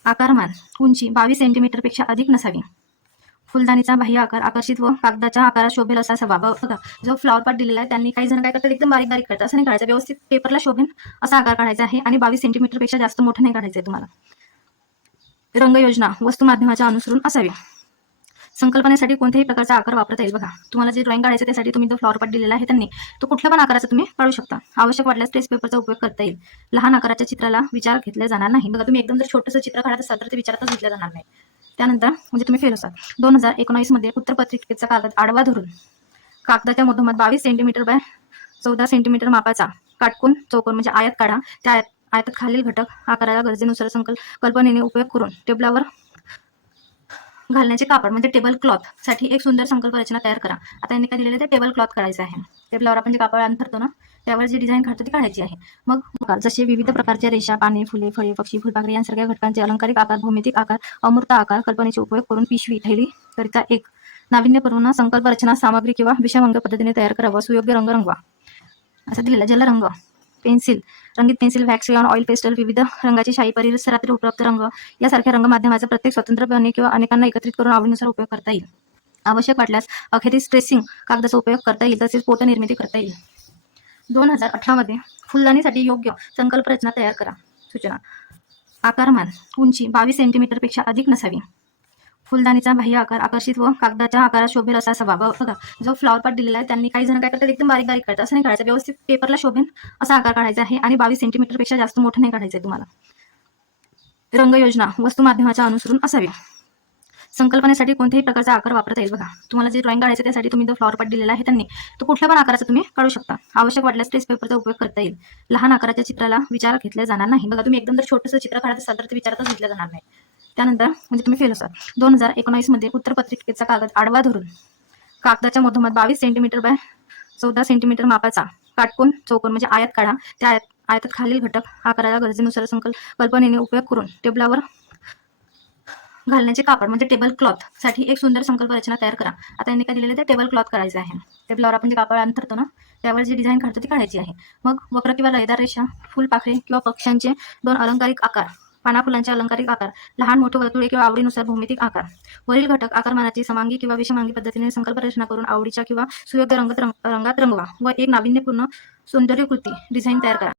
आकारमान, उंची 22 सेंटीमीटर पेक्षा अधिक नसावी. फुलदाणीचा बाह्य आकार आकर्षित व कागदाच्या आकारात शोभेल असा असावा. बघा, जो फ्लॉवर पार्ट दिलेला आहे त्यांनी काही जण काय करतात, एकदम बारीक बारीक करतात, असं नाही काढायचं. व्यवस्थित पेपरला शोभेल असा आकार काढायचा आहे आणि 22 सेंटीमीटर पेक्षा जास्त मोठं नाही काढायचं आहे तुम्हाला. रंगयोजना वस्तू माध्यमाच्या अनुसरून असावी. संकल्पनेसाठी कोणत्याही प्रकारचा आकार वापरता येईल. बघा, तुम्हाला जे ड्रॉइंग काढायचं त्यासाठी तुम्ही जो फ्लॉवर पार्ट दिलेला आहे त्यांनी तो कुठल्या पण आकाराचा तुम्ही काढू शकता. आवश्यक वाटल्यास ट्रेस पेपरचा उपयोग करता येईल. लहान आकाराच्या चित्राला विचार घेतला जाणार नाही. बघा, तुम्ही एकदम जर छोटंसं चित्र काढत असाल तर ते विचारातच घेतलं जाणार नाही. त्यानंतर म्हणजे तुम्ही फेल असाल. 2019 मध्ये उत्तरपत्रिकेचा कागद आडवा धरून कागदाच्या मधोमध 22 सेंटीमीटर बाय 14 सेंटीमीटर मापाचा काटकोन चौकोन म्हणजे आयत काढा. त्या आयतात खालील घटक आकाराला गरजेनुसार कल्पनेने उपयोग करून टेबलावर घालण्याचे कापड म्हणजे टेबल क्लॉथ साठी एक सुंदर संकल्प रचना तयार करा. आता यांनी काय दिलेलं ते टेबल क्लॉथ काढायचं आहे. टेबलावर आपण जे कापड अंथरतो ना त्यावर जी डिझाईन काढतो ती काढायची आहे. मग जसे विविध प्रकारच्या रेषा, पाने, फुले, फळे, पक्षी, फुलपाखरे यांसारख्या घटकांचे अलंकारिक आकार, भौमितिक आकार, अमूर्त आकार कल्पनेचे उपयोग करून पिशवी, थैली करिता एक नाविन्यपूर्ण संकल्प रचना सामग्री किंवा विषम अंग पद्धतीने तयार करावा. सुयोग्य रंग रंगवा असं दिलेलं. जलरंग, पेन्सिल, रंगीत pencil, wax, crayon, oil pastel, विविध रंगाची शाई, परिसरातील उपलब्ध रंग यासारख्या रंग माध्यमाचा प्रत्येक स्वतंत्रपणे किंवा अनेकांना एकत्रित करून आवडीनुसार उपयोग करता येईल. आवश्यक वाटल्यास अखेरीस ट्रेसिंग कागदाचा उपयोग करता येईल, तसेच पोत निर्मिती करता येईल. 2018 मध्ये फुलदाणीसाठी योग्य संकल्प रचना तयार करा. सूचना, आकारमान, उंची 22 सेंटीमीटर पेक्षा अधिक नसावी. फुलदाणीचा बाह्य आकार आकर्षित व कागदाच्या आकारात शोभेल असा असावा. बघा, जो फ्लॉवर पार्ट दिलेला आहे त्यांनी काही जण काय करतात, एकदम बारीक बारीक करतात, असं नाही काढायचं. व्यवस्थित पेपरला शोभेल असा आकार काढायचा आहे आणि 22 सेंटीमीटर पेक्षा जास्त मोठं नाही काढायचं आहे तुम्हाला. रंगयोजना वस्तू माध्यमाच्या अनुसरून असावी. संकल्पनेसाठी कोणत्याही प्रकारचा आकार वापरता येईल. बघा, तुम्हाला जे ड्रॉइंग काढायचं त्यासाठी तुम्ही जो फ्लॉवर पॉट दिलेला आहे त्यांनी, तो कुठल्या पण आकाराचा तुम्ही काढू शकता. आवश्यक वाटल्यास ट्रेस पेपरचा उपयोग करता येईल. लहान आकाराच्या चित्राला विचारात घेतल्या जाणार नाही. बघा, तुम्ही एकदम जर छोटंसं चित्र काढत असाल तर ते विचारातच घेतलं जाणार नाही. त्यानंतर म्हणजे तुम्ही फेल असाल. 2019 मध्ये उत्तरपत्रिकेचा कागद आडवा धरून कागदाच्या मधोमध 22 सेंटीमीटर बाय 14 सेंटीमीटर मापाचा काटकोन चौकोन म्हणजे आयत काढा. त्या आयतात खालील घटक आकाराला गरजेनुसार कल्पनेने उपयोग करून टेबलावर घालण्याचे कापड म्हणजे टेबल क्लॉथ साठी एक सुंदर संकल्प रचना तयार करा. आता यांनी काय दिलेलं ते टेबल क्लॉथ करायचं आहे. टेबलावर आपण जे कापड अंथरतो ना, त्यावर जी डिझाईन काढतो ती काढायची आहे. मग वक्र किंवा लयदार रेषा, फुलपाखरे किंवा पक्ष्यांचे 2 अलंकारिक आकार, पाना फुलांचे अलंकारिक आकार, लहान मोठे वर्तुळे किंवा आवडीनुसार भौमितिक आकार, वरील घटक आकारमानाची समांगी किंवा विषमांगी पद्धतीने संकल्प रचना करून आवडीच्या किंवा सुयोग्य रंगात रंगवा व एक नाविन्यपूर्ण सौंदर्यकृती डिझाईन तयार करा.